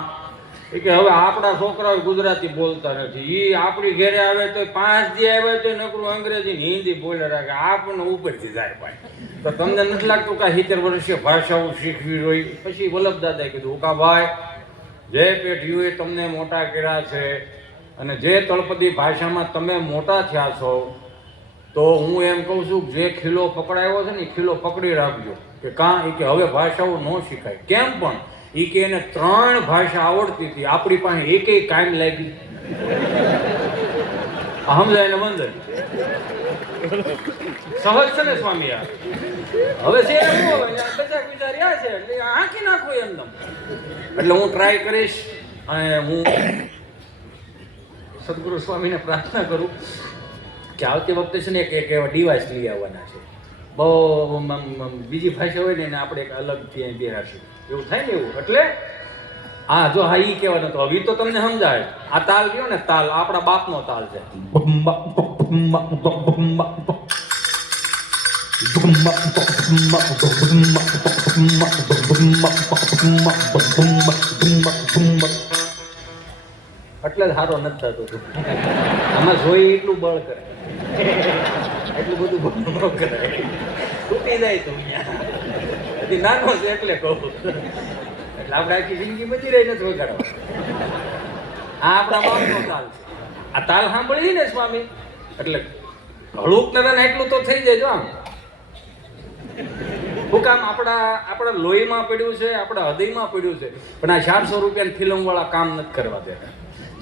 કે હવે આપણા છોકરાઓ ગુજરાતી બોલતા નથી, એ આપણી ઘરે આવે તો 5 દી આવે તો નકરું અંગ્રેજી હિન્દી બોલે રાખે, આપણને ઉપરથી જાય ભાઈ. તો તમને નથી લાગતું કે 70 વર્ષે ભાષાઓ શીખવી રહી? પછી વલ્લભ દાદાએ કીધું ઉકા ભાઈ જે પેઢીઓએ તમને મોટા કર્યા છે અને જે તળપદી ભાષામાં તમે મોટા થયા છો તો હું એમ કહું છું જે ખીલો પકડાયો છે ને એ ખીલો પકડી રાખજો કે કાં એ કે હવે ભાષાઓ ન શીખાય. કેમ પણ એ કે એને 3 ભાષા આવડતી હતી, આપણી પાસે એકેય કાયમ લાગી સમજાય ને મંદર સહજ છે ને સ્વામી. આ હવે છે વિચાર્યા છે એટલે આંખી નાખો એમ. એટલે હું ટ્રાય કરીશ અને હું સદગુરુ સ્વામીને પ્રાર્થના કરું કે આવતી વખતે છે ને એક એવા ડિવાઇસ લઈ આવવાના છે, બહુ બીજી ભાષા હોય ને એને આપણે એક અલગથી અહીં બેહાશું એવું થાય ને એવું. એટલે હા જો હા ઈ કહેવાનું તો હવે તો તમને સમજાય. આ તાલ કયો ને તાલ આપણા બાપનો તાલ છે. એટલે જ સારો નથી થતો તું આમાં જોઈ એટલું બળ કરે એટલું બધું બળ ન કરાય તૂટી જાય તું અહીંયા હજી નાનો છે એટલે કહું એટલે આપણે આખી જિંદગી બચી રહી નથી વગાડવા આ આપણા બાપનો તાલ છે આ તાલ સાંભળી ને સ્વામી એટલે હળુક નરન એટલું તો થઈ જાય જો આમ શું કામ આપણા લોહીમાં પડ્યું છે આપણા હૃદયમાં પડ્યું છે પણ આ 400 રૂપિયાની ફિલ્મ વાળા કામ નથી કરવા દેતા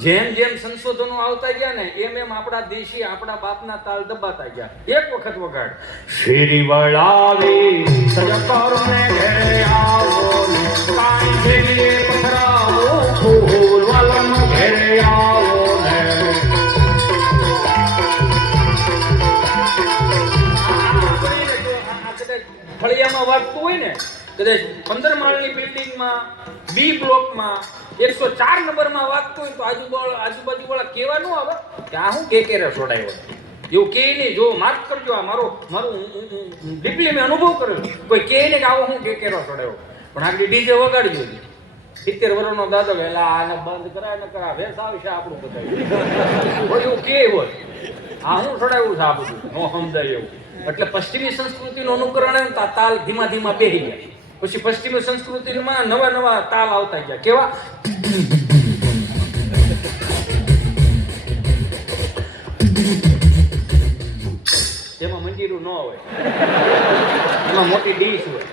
જેમ જેમ સંશોધનો આવતા ગયા ને એમ એમ આપણા દેશી આપણા બાપના તાલ દબાતા ગયા એક વખત વગાડ શેરી વળાવી સજકરને ઘેરે આવો કાઈ જેલી પથરાવો ફૂલ વાલનો ઘેરે આવો ને ફળિયામાં વાગતું હોય ને કદાચ 15 માળની બિલ્ડિંગમાં બી બ્લોકમાં 104 નંબરમાં વાગતું હોય તો આજુબાજુ વાળા કેવા ન આવે કે આ હું કેકેરે છોડાયો એવું કે નહીં જો માર્ક કરજો આ મારું ડીપલી મેં અનુભવ કર્યો કોઈ કે નહીં કે આવો હું કેકેરો છોડાયો પણ આગળ ડીજે વગાડજો 70 વર્ષનો દાદો વેલા આને બંધ કરાય ન કરા વેસ આવશે આપણું બધાય એવું કે હોય આ હું છોડાયું છે આ બધું નો સમજાય એવું એટલે પશ્ચિમી સંસ્કૃતિનું અનુકરણ તાલ ધીમા ધીમા બેહી ગયા પછી પશ્ચિમી સંસ્કૃતિમાં નવા તાલ આવતા ગયા કેવા એમાં મંજીરું ન હોય એમાં મોટી ડીશ હોય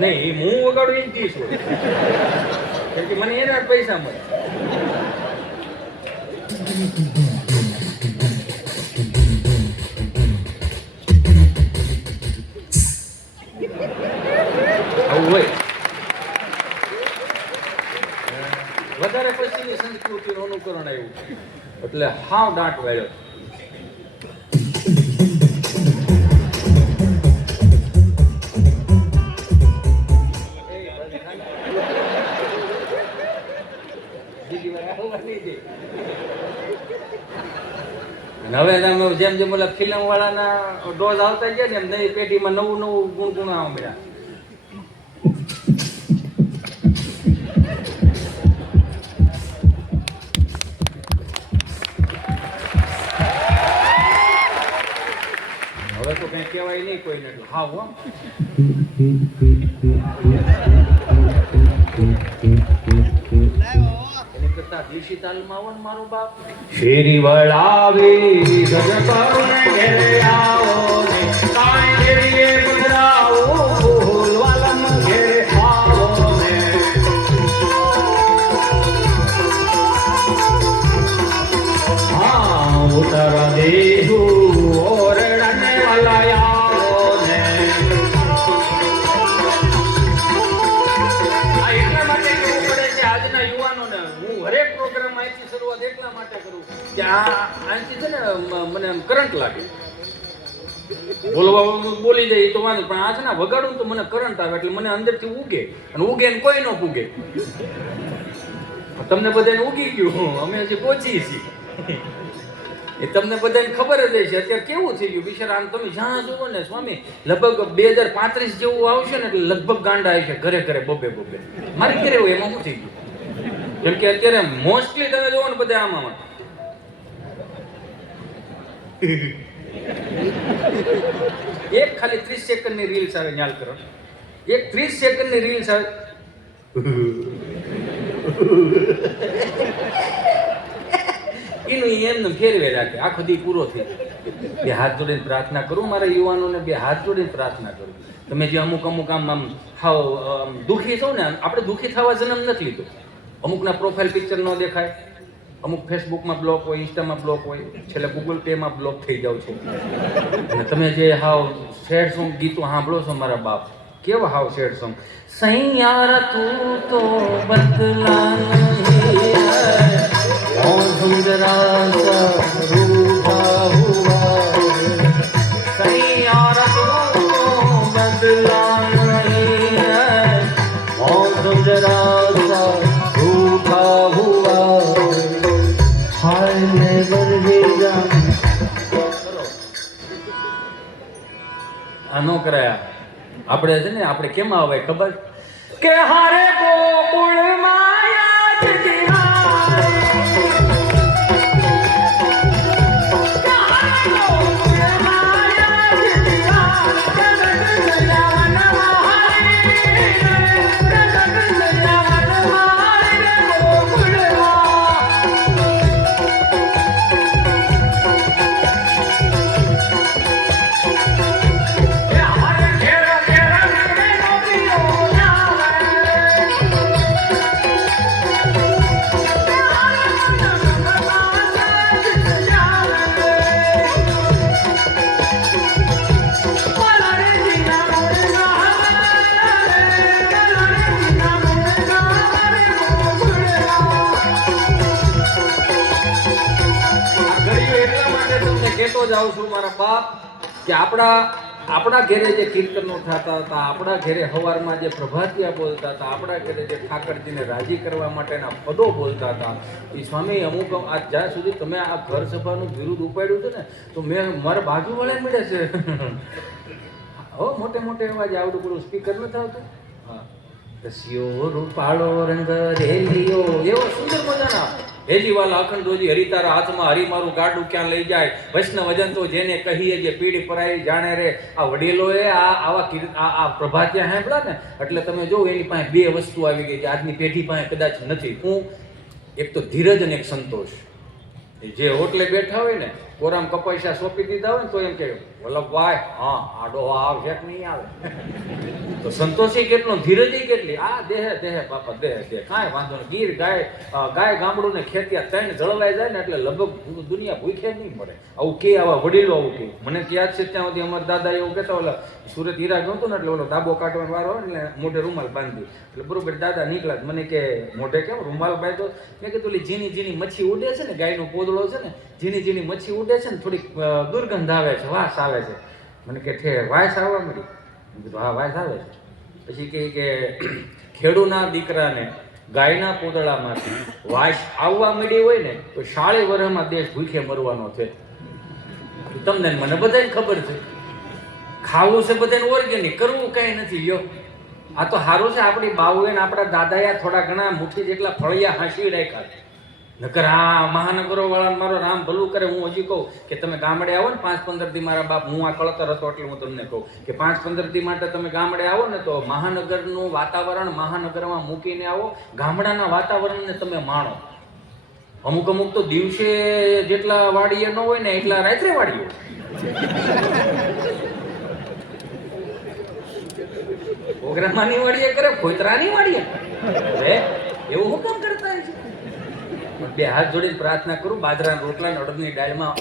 નહીં હું વગાડું એ ડીશ હોય કેમ કે મને એના પૈસા મળે વધારે પશ્ચિમી સંસ્કૃતિનું અનુકરણ આવ્યું એટલે હાવ દાંટ વાળ્યો હવે જેમ જેમ ઓલા ફિલ્મ વાળાના ડોઝ આવતા ગયા ને એમ નવી પેઢીમાં નવું ગુણગુણ આવવા મળ્યા હવે તો કઈ કહેવાય નહીં કોઈને હાવ એની કરતા દેશી તાલમાં આવો ને મારો બાપ શેરી વળાવી સજકરને ઘેરે આવો ને કાઈ ઘેરીએ પધરાવો ફૂલ વાલમ ઘેરે આવો ને હા ઉતારા દેહુ ઓરડને વલાયાવો ને આ એટલા માટે કેવું પડે છે આજના યુવાનોને હું હરેક પ્રોગ્રામ અહીંથી શરૂઆત એટલા માટે કરું કે અહીંથી છે ને મને કરંટ લાગે બોલી જાય એ તો વાંધો પણ આ છે ને વગાડું તો મને કરંટ આવે એટલે મને અંદરથી ઉગે અને ઉગે ને કોઈ ન પૂગે તમને બધાને ઉગી ગયું અમે હજી પહોંચી છીએ એ તમને બધાને ખબર જ છે અત્યારે કેવું થઈ ગયું બિચારા તમે જ્યાં જુઓ ને સ્વામી લગભગ 2035 જેવું આવશે ને એટલે લગભગ ગાંડા આવશે ઘરે ઘરે બબે મારી ઘરે હોય એમાં શું થઈ ગયું કેમ કે અત્યારે મોસ્ટલી તમે જોવો ને બધા આમાં એક ખાલી 30 સેકન્ડની રીલ્સ આવે ન્યાલ કરો એક 30 સેકન્ડની રીલ્સ આવે એનું એમને ફેરવે રાખે આખો દી પૂરો થઈ બે હાથ જોડીને પ્રાર્થના કરું મારા યુવાનોને બે હાથ જોડીને પ્રાર્થના કરું તમે જે અમુક આમ હાવ દુઃખી છો ને આપણે દુઃખી થવા જન્મ નથી લીધો અમુકના પ્રોફાઇલ પિક્ચર ન દેખાય અમુક ફેસબુકમાં બ્લોક હોય ઇન્સ્ટામાં બ્લોક હોય છેલ્લે ગૂગલ પેમાં બ્લોક થઈ જાવ છો અને તમે જે હાવ સેડ સોંગ ગીતો સાંભળો છો મારા બાપ કેવા હાવ સેડ સોંગ સૈયારા તું તો બદલા जरा सा रूठा हुआ सैयारा तो बदला नहीं है मौसम जरा सा रूठा हुआ हाय मैं गर गया કરાયા. આપણે છે ને આપણે કેમ આવે ખબર કે હારે ગોકુળ માયા કહેતો જાઉં છું મારા બાપ કે આપણા ઘેરે જે કીર્તનો થતા હતા, આપણા ઘેરે સવારમાં જે પ્રભાતિયા બોલતા હતા, આપણા ઘેરે જે ઠાકરજીને રાજી કરવા માટેના પદો બોલતા હતા, એ સ્વામી અમુક આજ જ્યાં સુધી તમે આ ઘર સભાનું વિરુદ્ધ ઉપાડ્યું છે ને તો મેં મારા બાજુવાળા મળે છે હો મોટે મોટે અવાજ આવડું બધું સ્પીકર નથી આવતું. હા, રસિયો રૂપાળો રંગ રેલિયો એવો સુંદર મજાના હેજીવાલા અખંડ રોજી હરિતારા હાથમાં હરી મારું ગાડું ક્યાં લઈ જાય વૈષ્ણવ વજન તો જેને કહીએ જે પીડી પરાઈ જાણે રે. આ વડીલોએ આ પ્રભાતિયા સાંભળ્યા ને એટલે તમે જો એની પાસે બે વસ્તુ આવી ગઈ જે આજની પેઢી પાસે કદાચ નથી. હું એક તો ધીરજ અને એક સંતોષ. જે હોટલે બેઠા હોય ને કોરામ કપાસિયા સોંપી દીધા હોય ને તો એમ કે વલ્લભભાઈ હા આડો આવશે કે નહીં આવે. તો સંતોષી કેટલો, ધીરજ કેટલી. આ દેહ બાપા દેહ કાંઈ વાંધો નહીં. ગીર ગાય ગામડું ને ખેતિયા ત્રણ જળવાઈ જાય ને એટલે લગભગ દુનિયા ભૂખે નહીં મળે. આવું કે આવા વડીલો આવું કે મને યાદ છે ત્યાં સુધી અમારા દાદા એવું કહેતા ઓલા સુરત હીરા ગયો હતો ને એટલે ઓલો ડાબો કાઢવાનો વારો હોય ને એટલે મોઢે રૂમાલ બાંધી એટલે બરોબર દાદા નીકળ્યા. મને કે મોઢે કેમ રૂમાલ બાંધ્યો? મેં કીધું ઓલી ઝીણી ઝીણી મચ્છી ઉડે છે ને ગાયનો પોદળો છે ને ઝીણી ઝીણી મચ્છી ઉડે છે ને થોડીક દુર્ગંધ આવે છે, વાસ આવે છે. મને કે ઠે વાસ આવવા મળી? મેં કીધું હા વાસ આવે છે. પછી કે ખેડૂના દીકરાને ગાયના પોદળામાંથી વાસ આવવા મળી હોય ને તો 40 વર્ષમાં દેશ ભૂખે મરવાનો છે. તમને મને બધાને ખબર છે. ખાવું છે બધાને ઓર્ગેનિક, કરવું કઈ નથી. લ્યો આ તો સારું છે આપણી બાઉએ ને આપણા દાદાએ થોડા ઘણા મુઠ્ઠી જેટલા ફળિયા હાંસવી રાખ્યા. નકર આ મહાનગરો વાળા મારો રામ ભલું કરે. હું હજી કહું કે તમે ગામડે આવો ને 5-15 દી મારા બાપ, હું આ કળતર હતો એટલે હું તમને કહું કે 5-15 દી માટે તમે ગામડે આવો ને તો મહાનગરનું વાતાવરણ મહાનગરમાં મૂકીને આવો, ગામડાના વાતાવરણને તમે માણો. અમુક તો દિવસે જેટલા વાડીએ ન હોય ને એટલા રાત્રે વાડીએ. પ્રોગ્રામની વાડીએ કરે, ખોતરાની વાડીએ એવું હું કામ કરતા છે? બે હાથ જોડીને પ્રાર્થના કરું, બાજરાના રોટલા ને અડદની દાળમાં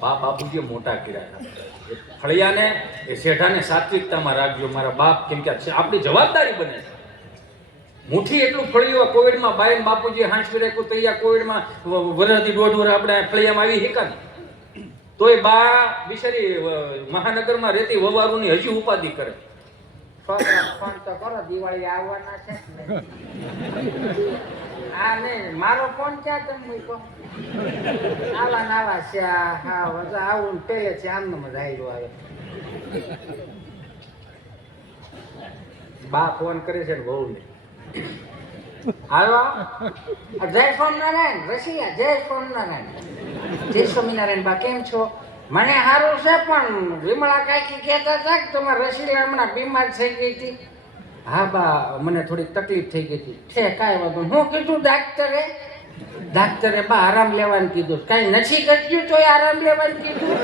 બાપુજીએ મોટા કર્યા હતા. એ ફળિયાને એ શેઠાને સાત્વિકતામાં રાખજો મારા બાપ, કેમ કે આપણી જવાબદારી બને છે. મુઠ્ઠી એટલું ફળિયું કોવિડમાં બાઈ બાપુજી હાંસવી રાખ્યું તો અહીંયા કોવિડમાં વર્ષથી 1.5 વર્ષ આપણે ફળિયામાં આવી શકા ને તોય બા બિચારી મહાનગરમાં રહેતી વવારુની હજી ઉપાધિ કરે. ફોન તો કરો, દિવાળી આવવાના છે. આ નહીં મારો ફોન ક્યાં તમે મૂકો? આવા છે. હા આવું પેલે છે આમનો મજા આવ્યો આવે. બા ફોન કરે છે ને બહુ ને હાલો જય સ્વામિનારાયણ રસિયા, જય સ્વામિનારાયણ. જય સ્વામિનારાયણ બા કેમ છો? મને સારું છે પણ વિમળા કાકી કહેતા હતા કે તમારે રસીલા હમણાં બીમાર થઈ ગઈ હતી. હા બા મને થોડીક તકલીફ થઈ ગઈ હતી. છે કાંઈ વાંધો. હું કીધું ડાક્ટરે બા આરામ લેવાનું કીધું. કાંઈ નથી કર્યું તોય આરામ લેવાનું કીધું.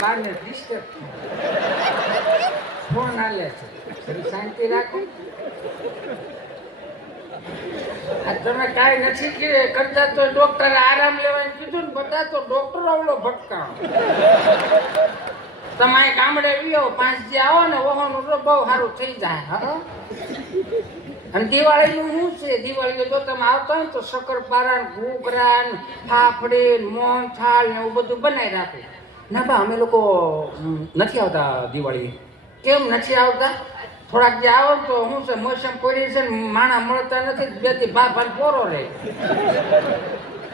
બારને ડિસ્ટર્બ ફોન આલે છે. શાંતિ રાખો. તમે કાંઈ નથી કરતા તો ડોક્ટરે આરામ લેવાનું કીધું ને બધા તો ડોક્ટર આવડો ભટકાણો. તમે ગામડે વિયો 5 દી આવો ને ઓહોનું તો બહુ સારું થઈ જાય. હા અને દિવાળીનું શું છે? દિવાળી જો તમે આવતા હોય ને તો શક્કરપારા, ઘૂઘરા, ફાફડી, મોહનથાળ ને એવું બધું બનાવી રાખે. ના બા અમે લોકો નથી આવતા દિવાળી. કેમ નથી આવતા? થોડાક જે આવો ને તો હું છે મોસમ પડી છે ને માણા મળતા નથી બેથી ભાર પોરો રહે.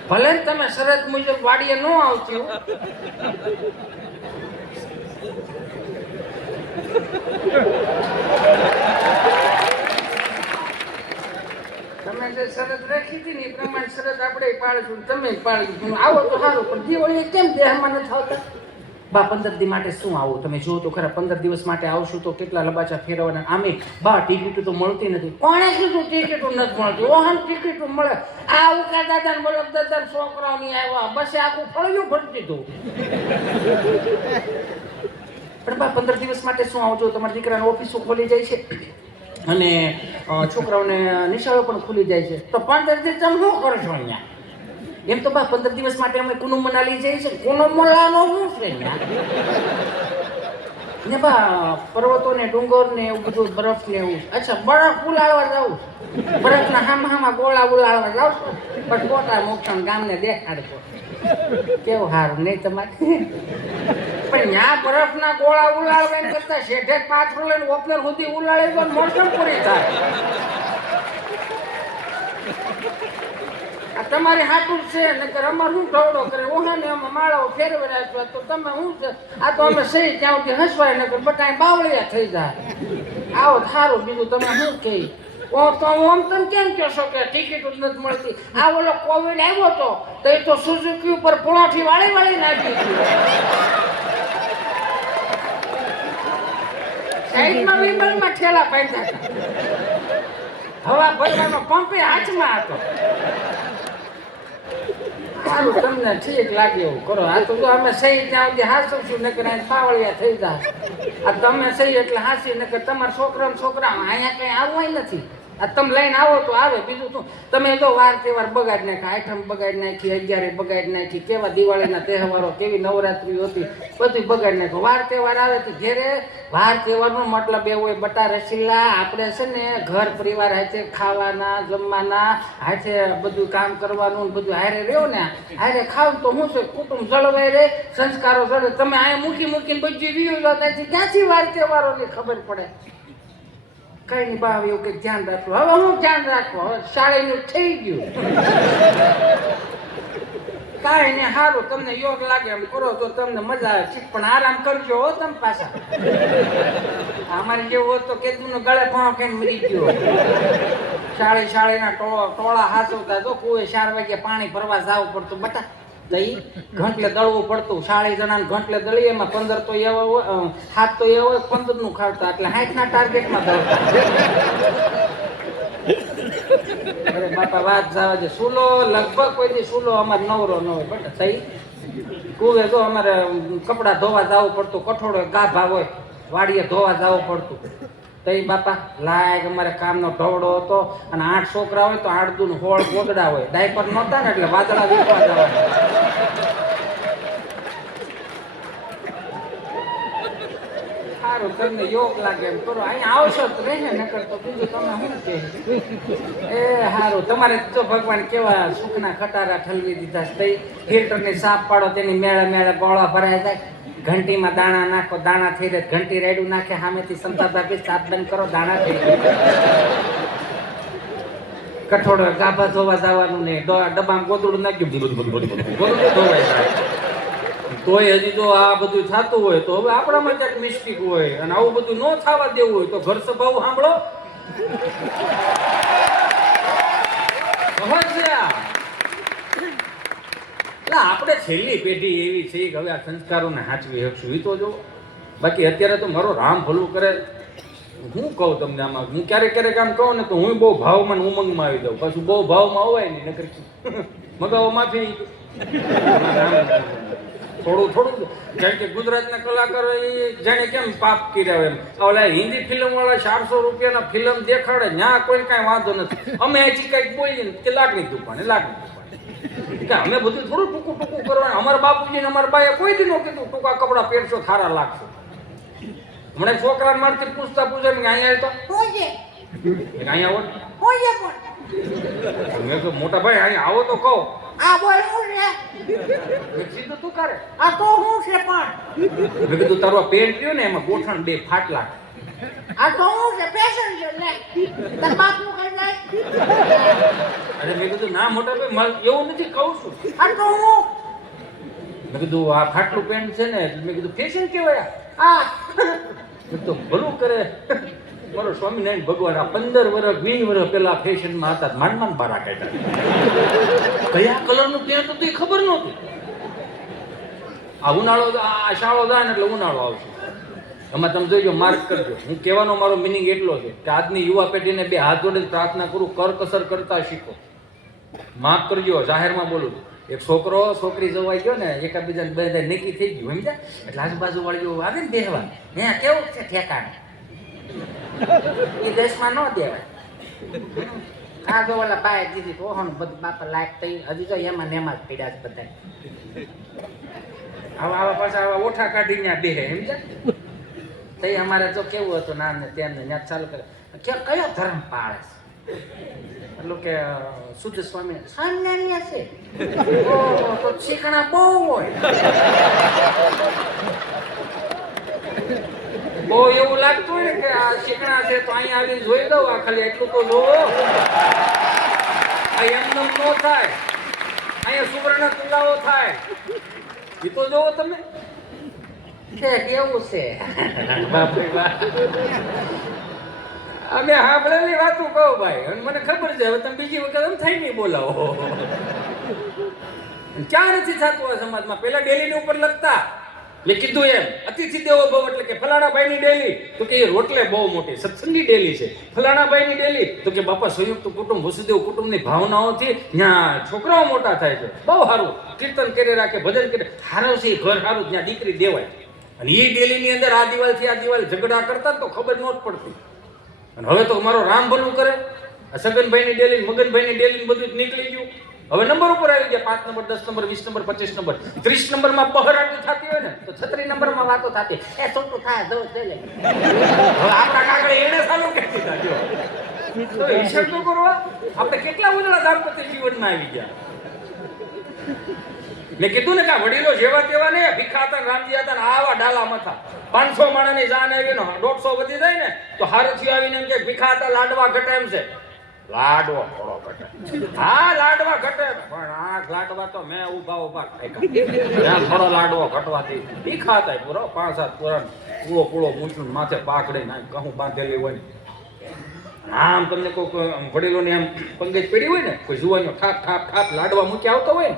ભલે ને તમે શરત મુજબ વાડીએ ન આવતી હો. તમે જે શરત રાખી હતી ને એ પ્રમાણે શરત આપણે પાડીશું, તમે પાડીશું. આવો તો સારું, પણ દિવાળી કેમ દેહમાં નથી આવતા? બા 15 દી માટે શું આવું? તમે જુઓ તો ખરા, 15 દિવસ માટે આવશું તો કેટલા લબાચા ફેરવાના. આમે બા ટિકિટ તો મળતી નથી. કોણે કીધું ટિકિટ નથી મળતી? ઓહન ટિકિટ મળે. આ ઉકા દાદા ને બોલો દાદા છોકરાઓ ની આવ્યા બસ આખું ફળિયું ભરી દીધું. પણ બા 15 દિવસ માટે શું આવજો? તમારા દીકરાની ઓફિસો ખોલી જાય છે અને છોકરાઓને નિશાળો પણ ખુલી જાય છે, તો 15 દિવસ તમે શું કરશો અહીંયા? એમ તો બા 15 દિવસ માટે અમે કુનુ મનાલી જઈએ છીએ. કુનુ મનાલીનો શું છે ને બા? પર્વતો ને ડુંગર ને એવું બધું, બરફ ને એવું. અચ્છા, બરફ ઉલાળવા જાવ? બરફના હામાં ગોળા ઉલાળવા જાવ છો? પણ ફોટા મોક્ષણ ગામને દેખાડશો. કેવું સારું નહીં તમારે? પણ ત્યાં બરફના ગોળા ઉલાળવા કરતા શેઠે 5 લઈને ઓપનર સુધી ઉલાળે તો મોસમ પૂરી થાય. આ તમારી હાટું છે નકર અમાર શું ઢવડો કરે? ઓહાને અમે માળાઓ ફેરવી રાખ્યો તો તમે શું છે? આ તો અમે સહી ત્યાં સુધી હસવાય નકર બટાઈ બાવળિયા થઈ જાય. આવો સારું, બીજું તમે શું કહી? તો આમ તમે કેમ કહેશો કે ટિકિટ જ નથી મળતી? આ ઓલો કોવિડ આવ્યો તો એ તો સુઝુકી ઉપર પુણાથી વાળી નાખી હતી. સાઈડમાં વિમલમાં ઠેલા પાડ્યા હતા. હવા ભરવાનો પંપે હાથમાં હતો. સારું, તમને ઠીક લાગે એવું કરો. આ તો અમે સહી ત્યાં સુધી હાસું નકર પાવળિયા થઈ જાય. આ તમે સહી એટલે હાસી નકર તમારા છોકરા અહીંયા કઈ આવવું નથી. આ તમે લઈને આવો તો આવે, બીજું શું? તમે જો વાર તહેવાર બગાડી નાખ્યા, આઠમ બગાડી નાખી, 11 બગાડી નાખી, કેવા દિવાળીના તહેવારો, કેવી નવરાત્રી હતી, બધું બગાડી નાખ્યું. વાર તહેવાર આવે તો ઘેરે વાર તહેવારનો મતલબ એવું હોય, બટા રસીલા આપણે છે ને ઘર પરિવાર હાથે ખાવાના જમવાના, હાથે બધું કામ કરવાનું, બધું હારે રહ્યો ને, હારે ખાવ તો શું છે? કુટુંબ જળવાય રહે, સંસ્કારો જળવે. તમે અહીંયા મૂકીને બધી રહ્યું જતા ક્યાંથી વાર તહેવારોની ખબર પડે? કઈ નહીં બા, એવું કંઈક ધ્યાન રાખવું. હવે હું ધ્યાન રાખવો? હવે શાળાનું થઈ ગયું. કાંઈ ને સારું, તમને યોગ લાગે એમ કરો તો તમને મજા આવે. ઠીક, પણ આરામ કરજો હો તમે પાછા. અમારે જેવું હોત તો કેદુનો ગળે ભાવ ખાઈને મરી ગયો. શાળીના ટોળા હાસવતા તો કુએ 4 વાગે પાણી ભરવા જવું પડતું બટા. દહીં ઘંટલે દળવું પડતું. 40 જણાને ઘંટલે દળી, એમાં 15 તો એવા હોય, 7 તો એવા હોય, 15 નું ખાવતા, એટલે 60 ના ટાર્ગેટમાં દળતા. અરે બાપા વાત જવા દે. સૂલો લગભગ કોઈ દી સૂલો અમારે નવરો ન હોય બટ થઈ. કુવે તો અમારે કપડા ધોવા જવું પડતું, કઠોળો ગાભા હોય, વાડીએ ધોવા જવું પડતું. તઈ બાપા લાયક અમારે કામનો ઢવડો હતો. અને 8 છોકરા હોય તો 8 દૂન 16 ગોદડા હોય. ડાયપર નહોતા ને એટલે વાદળા વીખવા જવાના. સારું, તમને યોગ લાગે એમ કરો. અહીંયા આવશો તો રહે નકર તો બીજું તમે શું કહે? એ સારું, તમારે તો ભગવાન કેવા સુખના ખટારા ઠલવી દીધા છે. તઈ ફિલ્ટરની સાફ પાડો, તેની મેળે ગોળા ભરાઈ જાય. ઘંટીમાં દાણા નાખો, દાણા થઈ રહે. ઘંટી રેડું નાખે, સામેથી સંતાભાભી સાફ બંધ કરો, દાણા થઈ જાય. કઠોળો ગાભા ધોવા જવાનું ને ડબ્બામાં ગોદડું નાખ્યું, ગોદડું ધોવાય જાય. તોય હજી જો આ બધું થતું હોય તો હવે આપણામાં ક્યાંક મિસ્ટેક હોય. અને આવું બધું ન થવા દેવું હોય તો ઘર સભાઓ સાંભળો. આપણે છેલ્લી પેઢી એવી છે કે હવે આ સંસ્કારોને સાચવી શકશું એ તો જો. બાકી અત્યારે તો મારો રામ ભલું કરે. હું કહું તમને આમાં, હું ક્યારેક આમ કહું ને તો હું બહુ ભાવમાં ઉમંગમાં આવી જાઉં. પાછું બહુ ભાવમાં અવાય નહીં નકર મગાવો માફી. થોડું કારણ કે ગુજરાતના કલાકારો એ જાણે કેમ પાપ કર્યા એમ. ઓલા હિન્દી ફિલ્મ વાળા 400 રૂપિયાના ફિલ્મ દેખાડે, ત્યાં કોઈ કાંઈ વાંધો નથી. અમે અહીંથી કંઈક બોલીએ ને કે લાગણી દુપાણે. અમે બધું થોડું ટૂંકું કરવાનું. અમારા બાપુજી ને અમારા બાએ કોઈ દી ન કીધું ટૂંકા કપડા પહેરશો થારા લાગશો. હમણાં છોકરા મારથી પૂછતા કે અહીંયા તો અહીંયા મેં તો મોટા ભાઈ અહીંયા આવો તો કહો. આ બોલ હું છે? સીધું તું કરે. આ તો હું છે પણ મેં કીધું તારો પેન્ટ રહ્યો ને એમાં ગોઠણ 2 ફાટલા. આ તો હું છે ફેશન છે લે તાર બાપનું કઈ જાય અરે મેં કીધું ના મોટા ભાઈ એવું નથી કહું છું. આ તો હું મેં કીધું આ ફાટલું પેન્ટ છે ને મેં કીધું ફેશન કેવાય આ મેં તો ભલું કરે મારો સ્વામિનારાયણ ભગવાન આ 15 વર્ષ 20 વર્ષ પહેલા ફેશનમાં હતા માંડ બારા કાઢ્યા કયા કલરનું પેન્ટ હતું એ ખબર નહોતી. આ ઉનાળો આ શાળો જાય ને એટલે ઉનાળો આવશે એમાં તમે જોઈજો માર્ક કરજો. હું કહેવાનો મારો મિનિંગ એટલો છે કે આજની યુવા પેઢીને બે હાથ જોડે પ્રાર્થના કરું કરકસર કરતા શીખો. માફ કરજો જાહેરમાં બોલું છું. એક છોકરો છોકરી જોવાઈ ગયો ને એકાબીજાને બધા નક્કી થઈ ગયું સમજ્યા એટલે આજુબાજુ વાળીઓ આવે ને બેહવા હે કેવું છે ઠેકાણ એ દેશમાં ન દેવાય. આ જો ઓલા બાય દીધી તો ઓહણ બધું બાપા લાયક થઈ હજી તો એમાં ને એમાં જ પીડ્યા છે બધા. આવા પાછા આવા ઓઠા કાઢી ત્યાં બેહે સમજ્યા. તઈ અમારે તો કેવું હતું નામ ને તેમને ત્યાં ચાલુ કરે કયો ધર્મ પાળે છે એટલું કે શુદ્ધ સ્વામિનારાયણ છે. ઓહો તો શીખણા બહુ હોય બહુ એવું લાગતું હોય ને કે આ શીખણા છે તો અહીંયા આવીને જોઈ દઉં આ ખાલી એટલું તો જોવો આ એમનેમ ન થાય અહીંયા સુવર્ણ તુલાઓ થાય એ તો જોવો તમે કેવું છે બાપરે બાપ. અમે સાંભળેલી વાતું કહું ભાઈ અને મને ખબર છે હવે તમે બીજી વખત એમ થઈ નહીં બોલાવો. ક્યાં નથી થતું આ સમાજમાં પેલા ડેલીની ઉપર લખતા મેં કીધું એમ અતિથિ દેવો ભવ એટલે કે ફલાણા ભાઈની ડેલી તો કે એ રોટલે બહુ મોટી સત્સંગી ડેલી છે. ફલાણા ભાઈની ડેલી તો કે બાપા સંયુક્ત કુટુંબ વસુદેવ કુટુંબની ભાવનાઓથી ત્યાં છોકરાઓ મોટા થાય છે. બહુ સારું કીર્તન કરે રાખે ભજન કરે સારું છે ઘર સારું ત્યાં દીકરી દેવાય. અને એ ડેલીની અંદર આ દિવાલથી આ દિવાલ ઝઘડા કરતા તો ખબર નહોત પડતી. અને હવે તો મારો રામ ભલું કરે આ સગનભાઈની ડેલી મગનભાઈની ડેલી બધું જ નીકળી ગયું. હવે નંબર ઉપર આવી ગયા 5 નંબર 10 નંબર 20 નંબર 25 નંબર 30 નંબરમાં બહરાટી થતી હોય ને તો 36 નંબરમાં વાતો થતી એ છોટું થાય દો લે હવે આપણા કાગળે એને સાલું કે દીધા જો તો હિસાબ તો કરવા આપણે કેટલા ઉજળા દાંપત્ય જીવનમાં આવી ગયા. મેં કીધું ને કે વડીલો જેવા તેવા ને ભીખા હતા રામજી હતા ને આવા ડાલા મથા 500 માણસની જાન આવી ને 150 વધી જાય ને તો હારથી આવીને એમ કે ભીખા હતા લાડવા ઘટે એમ છે. લાડવો થોડો ઘટે હા લાડવા ઘટે પણ આ લાડવા તો મેં ઉભા ખાઈ થોડો લાડવો ઘટવાથી ભીખા હતા પૂરો 5-7 પુરાણ પૂળો પૂળો મૂછું માથે પાકડી ના કહું બાંધેલી હોય આમ તમને કોઈ વડીલોની આમ પંગજ પડી હોય ને કોઈ જુવાનીઓ ઠાપ ઠાપ ઠાપ લાડવા મૂકી આવતો હોય ને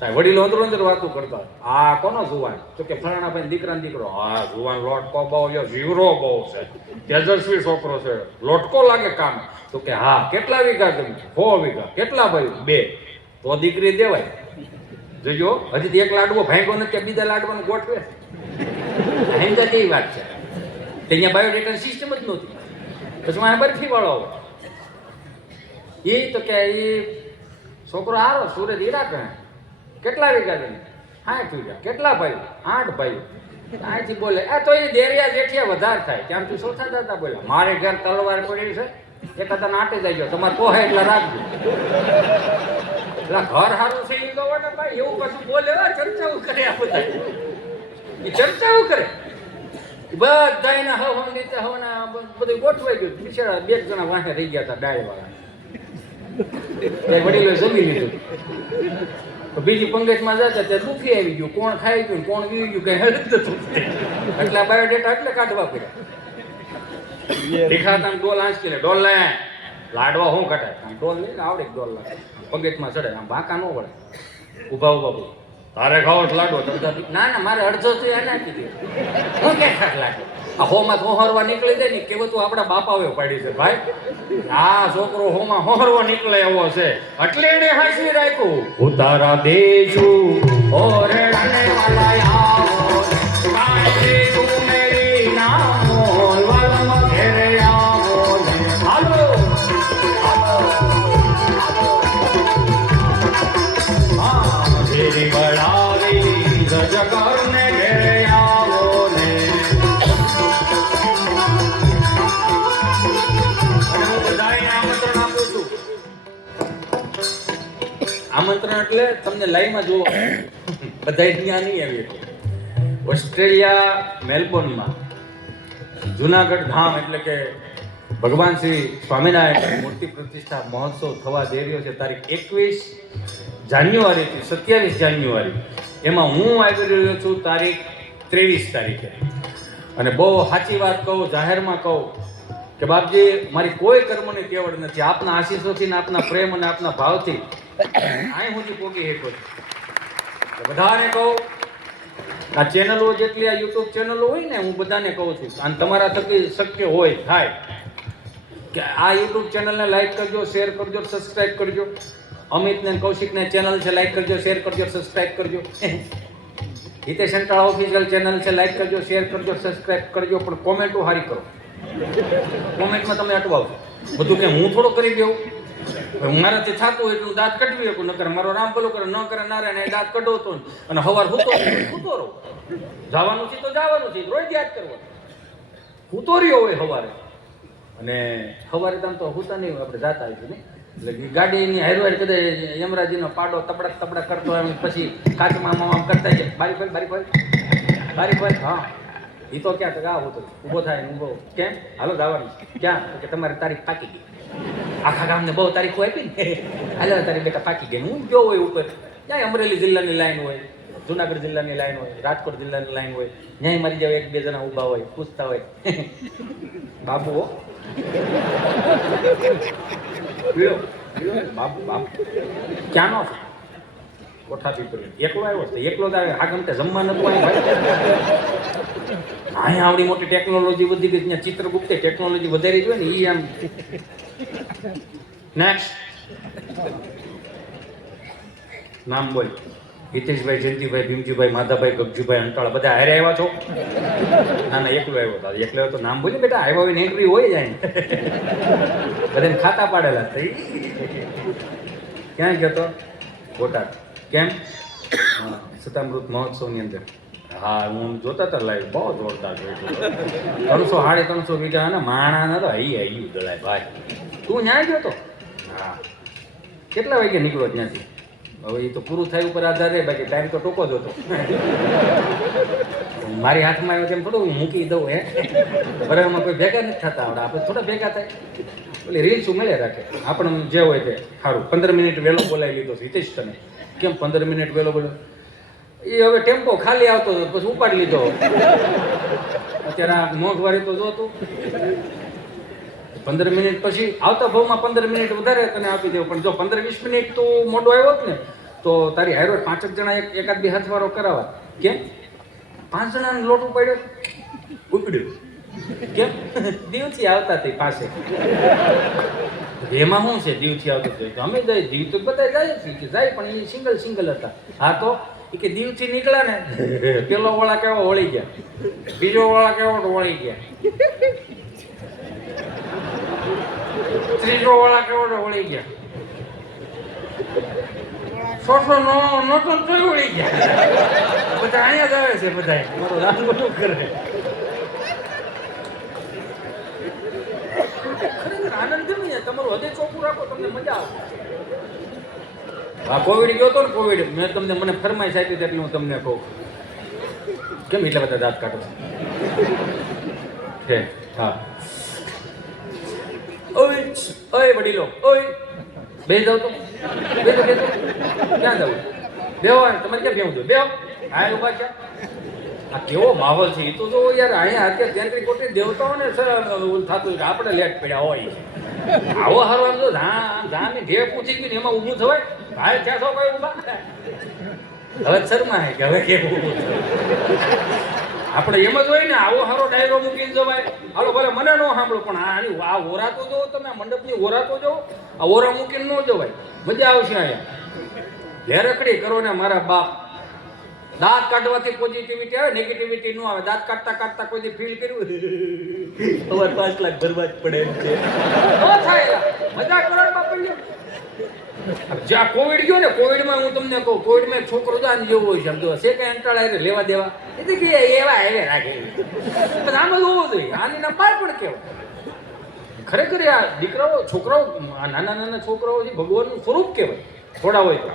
ત્યાં વડીલો અંદર વાતો કરતા આ કોનો જુવાન તો કે ફલાણા ભાઈ દીકરા દીકરો હા જુવાન લોટકો બહુ જીવરો બહુ છે તેજસ્વી છોકરો છે લોટકો લાગે કામ તો કે હા કેટલા વીઘા જમીન 100 વીઘા કેટલા ભાઈ 2 તો દીકરી દેવાય. જોજો હજી એક લાડવો ભાંગો નથી કે બીજા લાડવાનું ગોઠવે હિંદા જેવી વાત છે. ત્યાં બાયોડેટા સિસ્ટમ જ નહોતી પછી મારે બરફી વાળો એ તો કે એ છોકરો હારો સુરત હીરા કહે કેટલા વીઘા જમીન 60 વીઘા કેટલા ભાઈ 8 ભાઈ અહીંથી બોલે આ તો એ દેરિયા જેઠિયા વધારે થાય ત્યાંથી ચોથા દાદા બોલ્યા મારે ઘર તલવાર પડી છે એકાદા નાટે જાય ગયો તમારે પોહે એટલે રાખજો એટલે ઘર સારું છે એ કહો ને ભાઈ એવું પાછું બોલે ચર્ચાઓ કરે આ બધા એ ચર્ચાઓ કરે બધાને હવન રીતે હવના બધું ગોઠવાઈ ગયું બિચારા 2 જણા વાંહે રહી ગયા હતા ડાળ વાળા વડીલો જમી લીધું તો બીજી પંગતમાં જતા ત્યાં દુખી આવી ગયું કોણ ખાઈ ગયું કોણ વી ગયું કઈ હેલ્પ થતું એટલે બાયોડેટા એટલે કાઢવા પડ્યા. દેખાતા ડોલ આંચકી લે ડોલ લે લાડવા હું કટાય આમ ડોલ લઈને આવડે ડોલ લાગે પંગતમાં ચડે આમ ભાકા ન વળે ઉભા ઉભા તારે ખાવો લાડવો ના ના મારે અડધો તો એને આપી દે હું કે ખાક લાગે આ હોમાં હોહરવા નીકળી જાય ને કેવું તું આપણા બાપાઓએ પાડી છે ભાઈ આ છોકરો હોમાં હોહરવા નીકળે એવો છે એટલે એને હાંસી રાખ્યું ઉતારા દેશું ઓરે અને વાલા આવો કાંઈ તું મેરી નામો વાલમાં ઘેરે આવો હાલો હા ઘેરી વળાવી જગરને ઘેરે આવો ને આમંત્રણ એટલે તમને લાઈવમાં જોવા બધા ત્યાં નહીં આવી ઓસ્ટ્રેલિયા મેલબોર્નમાં જુનાગઢ ધામ એટલે કે ભગવાન શ્રી સ્વામિનારાયણ મૂર્તિ પ્રતિષ્ઠા મહોત્સવ થવા જઈ રહ્યો છે તારીખ 21 જાન્યુઆરીથી 27 જાન્યુઆરી. એમાં હું આવી રહ્યો છું તારીખ 23 તારીખે. અને બહુ સાચી વાત કહું, જાહેરમાં કહું કે બાપજી મારી કોઈ કર્મની કેવડ નથી. આપના આશીષોથી ને આપના પ્રેમ અને આપના ભાવથી અહીં હું પોગી શકો છું. બધાને કહું, આ ચેનલો જેટલી આ યુટ્યુબ ચેનલો હોય ને, હું બધાને કહું છું અને તમારા થકી શક્ય હોય થાય કે આ યુટ્યુબ ચેનલને લાઈક કરજો, શેર કરજો, સબસ્ક્રાઇબ કરજો. અમિત ને કૌશિક ને ચેનલ છે, લાઈક કરજો, શેર કરજો, સબસ્ક્રાઇબ કરજો. હિતેશ અંટાળા ઓફિશિયલ ચેનલ છે, લાઈક કરજો, શેર કરજો, સબસ્ક્રાઇબ કરજો. પણ કોમેન્ટો સારી કરો. કોમેન્ટમાં તમે અટવાવજો. બધું કે હું થોડો કરી દઉં, મારાથી થતું હોય એટલું દાંત કઢવી શકું. ન કરે મારો રામ ભલો કરે, ન કરે નારાયણ દાંત કઢવતો અને સવાર હૂતો રહો. જવાનું છે તો જવાનું છે, રોજ યાદ કરવાનું. હૂતો રહ્યો હોય સવારે, અને સવારે તમે તો હૂતા નહીં હોય, આપણે જાતા આવીશું ને એટલે ગાડીની હારવાર કદાચ યમરાજીનો પાડો તબડક તબડક કરતો હોય, પછી કાચમાં આમ કરતા જાય, બારી ફોલ બારી ફોલ બારી ફોલ. હા એ તો ક્યાં તો આવું તો ઊભો થાય ઊભો, કેમ હાલો જવાનું ક્યાં કે તમારે તારીખ પાકી ગઈ. આખા ગામને બહુ તારીખો આપી ને, હાલો તારીખ બેટા પાકી ગઈ. હું ગયો હોય ઉપર, ત્યાં અમરેલી જિલ્લાની લાઈન હોય, જુનાગઢ જિલ્લાની લાઈન હોય, રાજકોટ જિલ્લાની લાઈન હોય, ત્યાં મારી જાવ એક બે જણા ઊભા હોય, પૂછતા હોય બાબુ બાબુ બાબુ ક્યાંનો છે? કોઠા પીપળી. એકલો આવ્યો છે? એકલો જ આવે? હા ગમતે જમવા નતું અહીંયા આવડી મોટી ટેકનોલોજી વધી ગઈ, ત્યાં ચિત્રગુપ્તે ટેકનોલોજી વધારી જોઈએ ને એ આમ. નેક્સ્ટ નામ બોલ. હિતેશભાઈ, જયંતિભાઈ, ભીમજીભાઈ, માધાભાઈ, ગગજીભાઈ, અંટાળા બધા હારે આવ્યા છો? ના ના એકલો આવ્યો હતા. એકલો આવ્યો તો નામ બોલી બેટા, આવ્યા હોય ને એન્ટ્રી હોય જાય બધાને ખાતા પાડેલા થઈ. ક્યાં ગયો તો? બોટાદ. કેમ? સતામૃત મહોત્સવની અંદર. હા હું જોતા હતા લાઈવ, બહુ જોરદાર જોયું. 300-350 વીઘા ને માણા તો હૈયું દળાય ભાઈ. તું ન્યાય ગયો તો? હા. કેટલા વાગે નીકળો ત્યાંથી? હવે એ તો પૂરું થાય ઉપર આધારે, બાકી ટાઈમ તો ટૂંકો જ હતો. મારી હાથમાં આવ્યો તેમ થોડું હું મૂકી દઉં હે. બરાબરમાં કોઈ ભેગા નથી થતા આવડે, આપણે થોડા ભેગા થાય. એટલે રીલ શું મળે રાખે આપણે જે હોય તે સારું. 15 મિનિટ વહેલો બોલાવી લીધો હિતેશ તને. કેમ 15 મિનિટ વહેલો બોલ્યો? એ હવે ટેમ્પો ખાલી આવતો હતો, પછી ઉપાડી લીધો. અત્યારે આ મોંઘવારી તો જોતું. 15 મિનિટ પછી આવતા ભાવમાં 15 મિનિટ વધારે તને આપી દેવું. પણ જો 15-20 મિનિટ તું મોડો આવ્યો ને તો તારી હારો 5 જણા એકાદ બે હાથવારો કરાવવા. કેમ? 5 જણાનો લોટ ઉપાડ્યો, ઉપડ્યો. કેમ? દીવથી આવતા તે પાસે. એમાં શું છે દીવથી આવતો? અમે જાય દીવ તો બધા જાય છે, જાય પણ એ સિંગલ હતા. હા તો એ કે દીવથી નીકળ્યા ને, પેલો વાળા કેવો વળી ગયા, બીજો વાળા કેવો વળી ગયા, ત્રીજો વાળા કેવો વળી ગયા, 100 નહોતો તોય વળી ગયા. બધા અહીંયા જ આવે છે, બધા મારો રાત બધું કરે. આનંદ કેમ ને તમારું હૃદય ચોખ્ખું રાખો, તમને મજા આવે. હા કોવિડ ગયો હતો ને, કોવિડ મેં તમને મને ફરમાઈશ આપી હતી એટલે હું તમને કહું. કેમ એટલા બધા દાંત કાઢો છે? હા ઓય વડીલો, ઓય બે જાવ તો બે તો ક્યાં જવું? બેહો તમારે ક્યાં બેહવું? બેહો હા ઉભા છે. આ કેવો માહોલ છે એ તો જો યાર. અહીંયા અત્યારે તેંત્રી કોટી દેવતાઓને થતું કે આપણે લેટ પડ્યા હોય. આવો હારો આમ જો ધાન ની ઢેર પૂછી ગઈ ને એમાં ઊભું થવાય. ભાઈ ક્યાં છો ભાઈ ઊભા? હવે શર્મા હે કે હવે કેવું ઊભું થવાય? આપણે એમ જ હોય ને, આવો હારો ડાયરો મૂકીને જો ભાઈ હાલો ભલે મને ન સાંભળો, પણ આ ઓરા તો જોવો તમે, આ મંડપની ઓરા તો જોવો. આ ઓરા મૂકીને ન જો ભાઈ, મજા આવશે અહીંયા. ઘેરકડી કરો ને મારા બાપ. દાંત કાઢવાથી પોઝિટિવિટી આવે, નેગેટિવિટી ન આવે. દાંત કાઢતા કાઢતા કોઈ ફીલ કર્યું હવે 5 લાખ ભરવા જ પડે એમ છે. ન થાય મજા કરો બાપલ્યો. જ્યાં કોવિડ ગયો ને, કોવિડમાં હું તમને કહું, કોવિડમાં એક છોકરો જાન જેવો હોય છે, છે કે અંટાળા લેવા દેવા એટલે કે એવા આવે રાખે. આમ જ હોવો જોઈએ. આની ના બાળ પણ કેવાય. ખરેખર આ દીકરાઓ છોકરાઓ, નાના નાના છોકરાઓ છે, ભગવાનનું સ્વરૂપ કહેવાય થોડા હોય તો.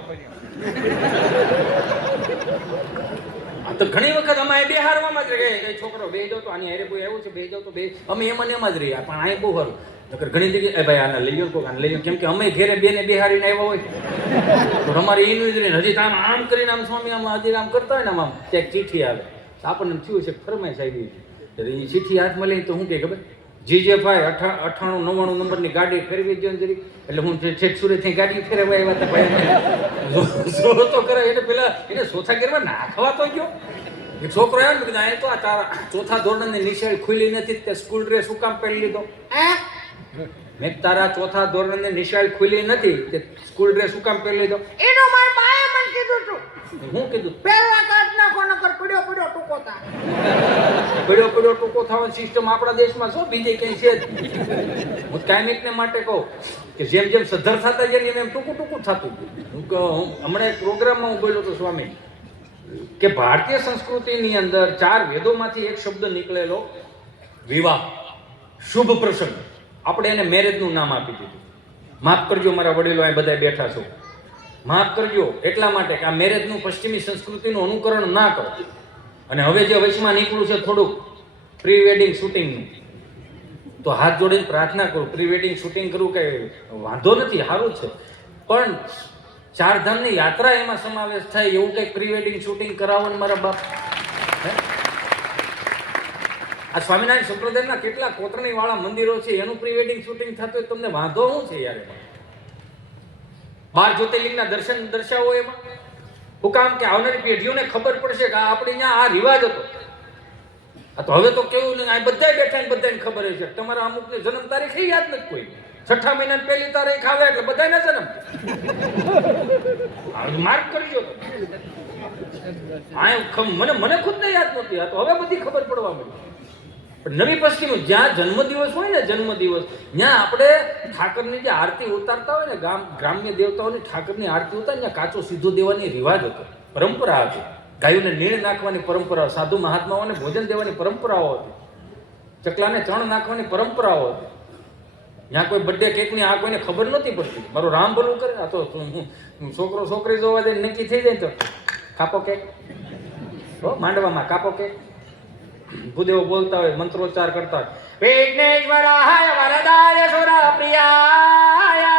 આ તો ઘણી વખત અમે બે હારવામાં જ રહે કઈ છોકરો બે જાવ તો આની હારે કોઈ આવ્યું છે બે જાવ તો બે અમે એમાં ને એમાં જ રહીએ પણ અહીં બહુ સારું નકર ઘણી જગ્યાએ ભાઈ આને લઈ લો આને લઈ લો કેમ કે અમે ઘેરે બેને બિહારીને આવ્યા હોય તો અમારે એનું જ રહીને હજી આમ કરીને આમ સ્વામી આમ હજી આમ કરતા હોય ને આમ ક્યાંક ચીઠી આવે આપણને થયું છે ફરમાઈશ આવી હતી એ ચીઠી હાથમાં લઈને તો શું કે ખબર GJ5 98 નંબરની ગાડી ફેરવી દો ને જરી એટલે હું છેક સુરતથી ગાડી ફેરવા આવ્યા હતા ભાઈ તો કરે એટલે પેલા એને ચોથા ગેરમાં નાખવા તો ગયો એક છોકરો આવ્યો ને કીધું તો આ તારા ચોથા ધોરણની નિશાળ ખુલી નથી તે સ્કૂલ ડ્રેસ શું કામ પહેરી લીધો મેં તારા ચોથા ધોરણની નિશાળ ખુલી નથી તે સ્કૂલ ડ્રેસ શું કામ પહેરી લીધો એનો માર બાએ મને કીધું તું હું કીધું પહેરવા કાઢ નાખો નકર પડ્યો પડ્યો ટૂંકો થા પડ્યો ટૂંકો થવાની સિસ્ટમ આપણા દેશમાં શું બીજે કંઈ છે જ હું કાયમિકને માટે કહું કે જેમ જેમ સદ્ધર થતા જાય એમ ટૂંકું થતું હું હમણાં એક પ્રોગ્રામમાં હું બોલ્યો હતો સ્વામી કે ભારતીય સંસ્કૃતિની અંદર 4 વેદોમાંથી એક શબ્દ નીકળેલો વિવાહ શુભ પ્રસંગ આપણે એને મેરેજનું નામ આપી દીધું માફ કરજો મારા વડીલો અહીં બધા બેઠા છો માફ કરજો એટલા માટે કે આ મેરેજનું પશ્ચિમી સંસ્કૃતિનું અનુકરણ ના કરો અને હવે જે વયસમાં નીકળ્યું છે થોડુંક પ્રી વેડિંગ શૂટિંગનું તો હાથ જોડીને પ્રાર્થના કરું પ્રી વેડિંગ શૂટિંગ કરવું કે વાંધો નથી સારું છે પણ 4 ધામની યાત્રા એમાં સમાવેશ થાય એવું કંઈક પ્રી વેડિંગ શૂટિંગ કરાવવાનું મારા બાપ આ સ્વામિનારાયણ સંપ્રદાયના કેટલા કોતરણી વાળા મંદિરો છે એનું પ્રી વેડિંગ શૂટિંગ થતું હોય તમને વાંધો શું છે યાર એમાં 12 જ્યોતિર્લિંગના દર્શન દર્શાવો એમાં હું કામ કે આવનારી પેઢીઓને ખબર પડશે કે આપણે અહીંયા આ રિવાજ હતો આ તો હવે તો કેવું ને આ બધા બેઠા ને બધાને ખબર છે તમારા અમુકની જન્મ તારીખ યાદ નથી કોઈ 6 મહિનાની પહેલી તારીખ આવે એટલે બધાને જન્મ માર્ક કરજો મને ખુદ ને યાદ નહોતી આ તો હવે બધી ખબર પડવા માંડી પણ નવી પશ્ચિમ જ્યાં જન્મદિવસ હોય ને જન્મદિવસ ત્યાં આપણે ઠાકરની જે આરતી ઉતારતા હોય ને ગ્રામ્ય દેવતાઓની ઠાકરની આરતી ઉતારી ત્યાં કાચો સીધો દેવાની રિવાજ હતો પરંપરા હતી ગાયોને નીણ નાખવાની પરંપરા સાધુ મહાત્માઓને ભોજન દેવાની પરંપરાઓ હતી ચકલાને ચણ નાખવાની પરંપરાઓ હતી ત્યાં કોઈ બર્થડે કેકની આ કોઈને ખબર નહોતી પડતી મારું રામ ભલું કરે આ તો છોકરો છોકરી જોવા જઈને નક્કી થઈ જાય તો કાપો કેક માંડવામાં કાપો કેક ભૂદેવો બોલતા હોય મંત્રોચ્ચાર કરતા હોય વિઘ્નેશ્વરાય વરદાય સુરપ્રિયાય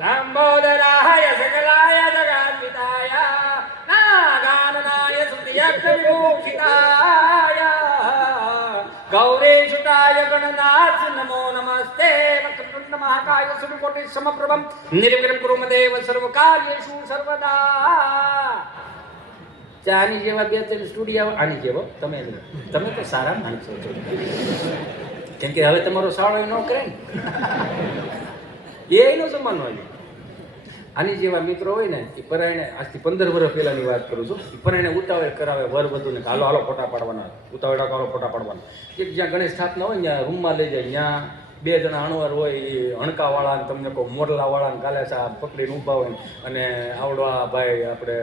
લંબોદરાય સકલાય જગન્પિતાય નાગાનનાય સુતિયક્ષવિમોક્ષિતાય ગૌરીશુતાય ગણનાથ નમો નમસ્તે વક્રતુંડ મહાકાય સૂર્યકોટિ સમપ્રભમ નિર્વિઘ્नं કુરુ મદેવ સર્વકાર્યેષુ સર્વદા આની જેવા 2-3 સ્ટુડિયો આની જેવો તમે તો સારા માણસો છો કેમ કે હવે તમારો સાળો ન કરે ને એનો જમાનો હોય આની જેવા મિત્રો હોય ને એ પરાયણે આજથી 15 વર્ષ પહેલાની વાત કરું છું પરાયણે ઉતાવળ કરાવે વર વધુને હાલો ફોટા પાડવાના ઉતાવળા હાલો ફોટા પાડવાના એક જ્યાં ગણેશ સ્થાપના હોય ને ત્યાં રૂમમાં લઈ જાય ત્યાં 2 જણા અણવર હોય એ હણકાવાળા ને તમને કહું મોરલાવાળા ને ગાલેસા પકડીને ઊભા હોય અને આવડવા ભાઈ આપણે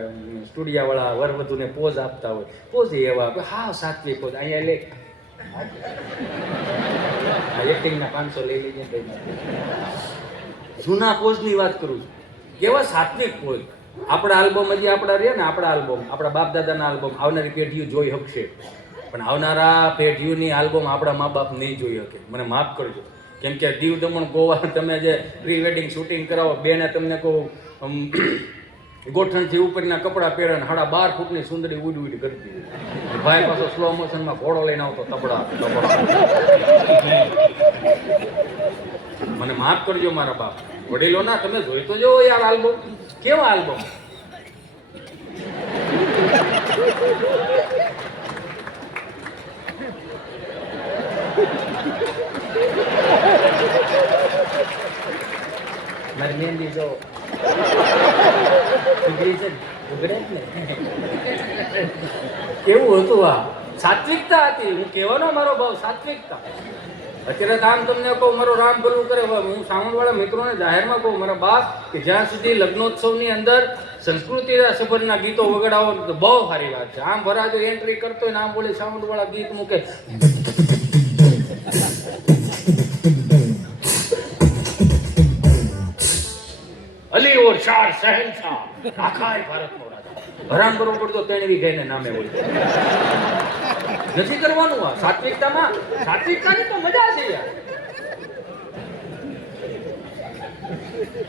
સ્ટુડિયાવાળા વર વધુને પોઝ આપતા હોય પોઝ એવા હા સાત્વિક પોઝ અહીંયા લે એક્ટિંગના 500 લઈ લઈએ જૂના પોઝની વાત કરું છું કેવા સાત્વિક પોઝ આપણા આલ્બમ હજી આપણા રહે ને આપણા આલ્બમ આપણા બાપ દાદાના આલ્બમ આવનારી પેઢીઓ જોઈ શકશે પણ આવનારા પેઢીઓની આલ્બમ આપણા મા બાપ નહીં જોઈ શકે મને માફ કરજો કેમ કે દીવ દમણ ગોવા તમે જે પ્રી વેડિંગ શૂટિંગ કરાવો બેને તમને કહું ગોઠણથી ઉપરના કપડાં પહેરે 12.5 ફૂટની સુંદરી ઉડી કરી દીધી ભાઈ પાછો સ્લો મોશનમાં ઘોડો લઈને આવતો તબડા મને માફ કરજો મારા બાપ વડીલો ના તમે જોઈ તો જો યાર આલ્બમ કેવા આલ્બમ મારી મહેંદી જો ઉગડી છે ઉગડે જ ને કેવું હતું આ સાત્વિકતા હતી હું કહેવાનો મારો ભાવ સાત્વિકતા અત્યારે આમ તમને કહું મારો રામ ભલું કરે હું સાવણવાળા મિત્રોને જાહેરમાં કહું મારા બાપ કે જ્યાં સુધી લગ્નોત્સવની અંદર સંસ્કૃતિ સભરના ગીતો વગાડાવો તો બહુ સારી વાત છે આમ ભરાજો એન્ટ્રી કરતો હોય ને આમ બોલે સાવણવાળા ગીત મૂકે અલી ઓર શાહ શહેનશાહ આખા ભારતનો રાજા હરામ કરવો પડતો તેણવી ગાયને નામે હોય. નથી કરવાનું. આ સાત્વિકતાની તો મજા છે યાર.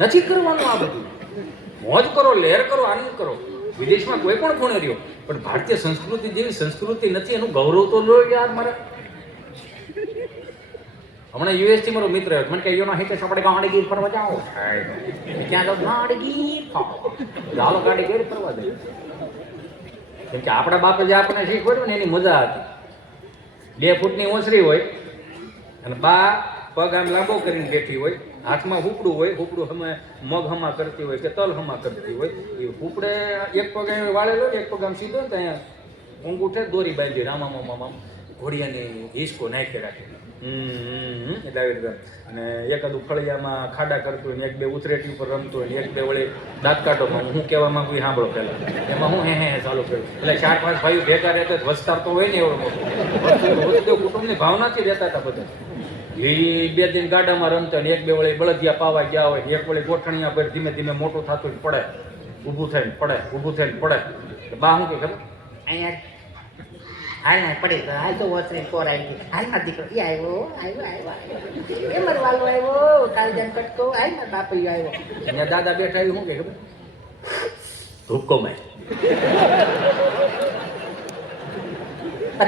નથી કરવાનું આ બધું. મોજ કરો, લહેર કરો, આનંદ કરો. વિદેશમાં કોઈ પણ ખૂણે રહ્યો, પણ ભારતીય સંસ્કૃતિ જેવી સંસ્કૃતિ નથી, એનું ગૌરવ તો લો યાર મારે. હમણાં યુએસ થી મારો મિત્ર આવ્યો, મને કહે યુ નો હિતેશ આપણે ગાડી ગીર ફરવા જાઓ. ક્યાં જાવ? ગાડી ગીર. ચાલો ગાડી ગીર ફરવા દે. કેમ કે આપણા બાપે જે આપણને શીખવાડ્યું ને એની મજા હતી. 2 ફૂટની ઓસરી હોય અને બા પગ આમ લાંબો કરીને બેઠી હોય, હાથમાં હુપડું હોય, હુપડું મગ હમા કરતી હોય કે તલ હમા કરતી હોય. એ હુપડે એક પગ અહીં વાળેલો ને એક પગ આમ સીધો ને તો અહીંયા ઊંઘુઠે દોરી બાંધી રામામાં ઘોડિયાની હિસકો નાખી રાખે. એટલે આવી રીતે. અને એકાદું ફળિયામાં ખાડા કરતું હોય ને 1-2 ઉતરેટી ઉપર રમતું હોય ને 1-2 વળે દાંત કાઢોમાં હું કહેવા માંગુ એ સાંભળો પહેલા. એમાં હું હે ચાલુ કર્યું. એટલે 4-5 ભાઈઓ ભેગા રહેતા વસ્તાર તો હોય ને એવો મોટો. કુટુંબની ભાવનાથી રહેતા હતા બધા. એ 2 દિન ગાડામાં રમતા ને 1-2 વળે બળદિયા પાવા ગયા હોય, 1 વળે ગોઠણિયા પર ધીમે ધીમે મોટું થતું પડે, ઊભું થઈને પડે, ઊભું થઈને પડે. બા શું કે ખબર? અહીંયા હાલ ના પડી ગયો, હાલ તો વોચને કોર આવી ગઈ, હાલ ના દીકરો એ આવ્યો એ મારો વાલો આવ્યો, કાલજાન કટકો હાલ મારા બાપુ આવ્યો. અહીંયા દાદા બેઠા એવું શું કે ખબર? હુક્કો માર.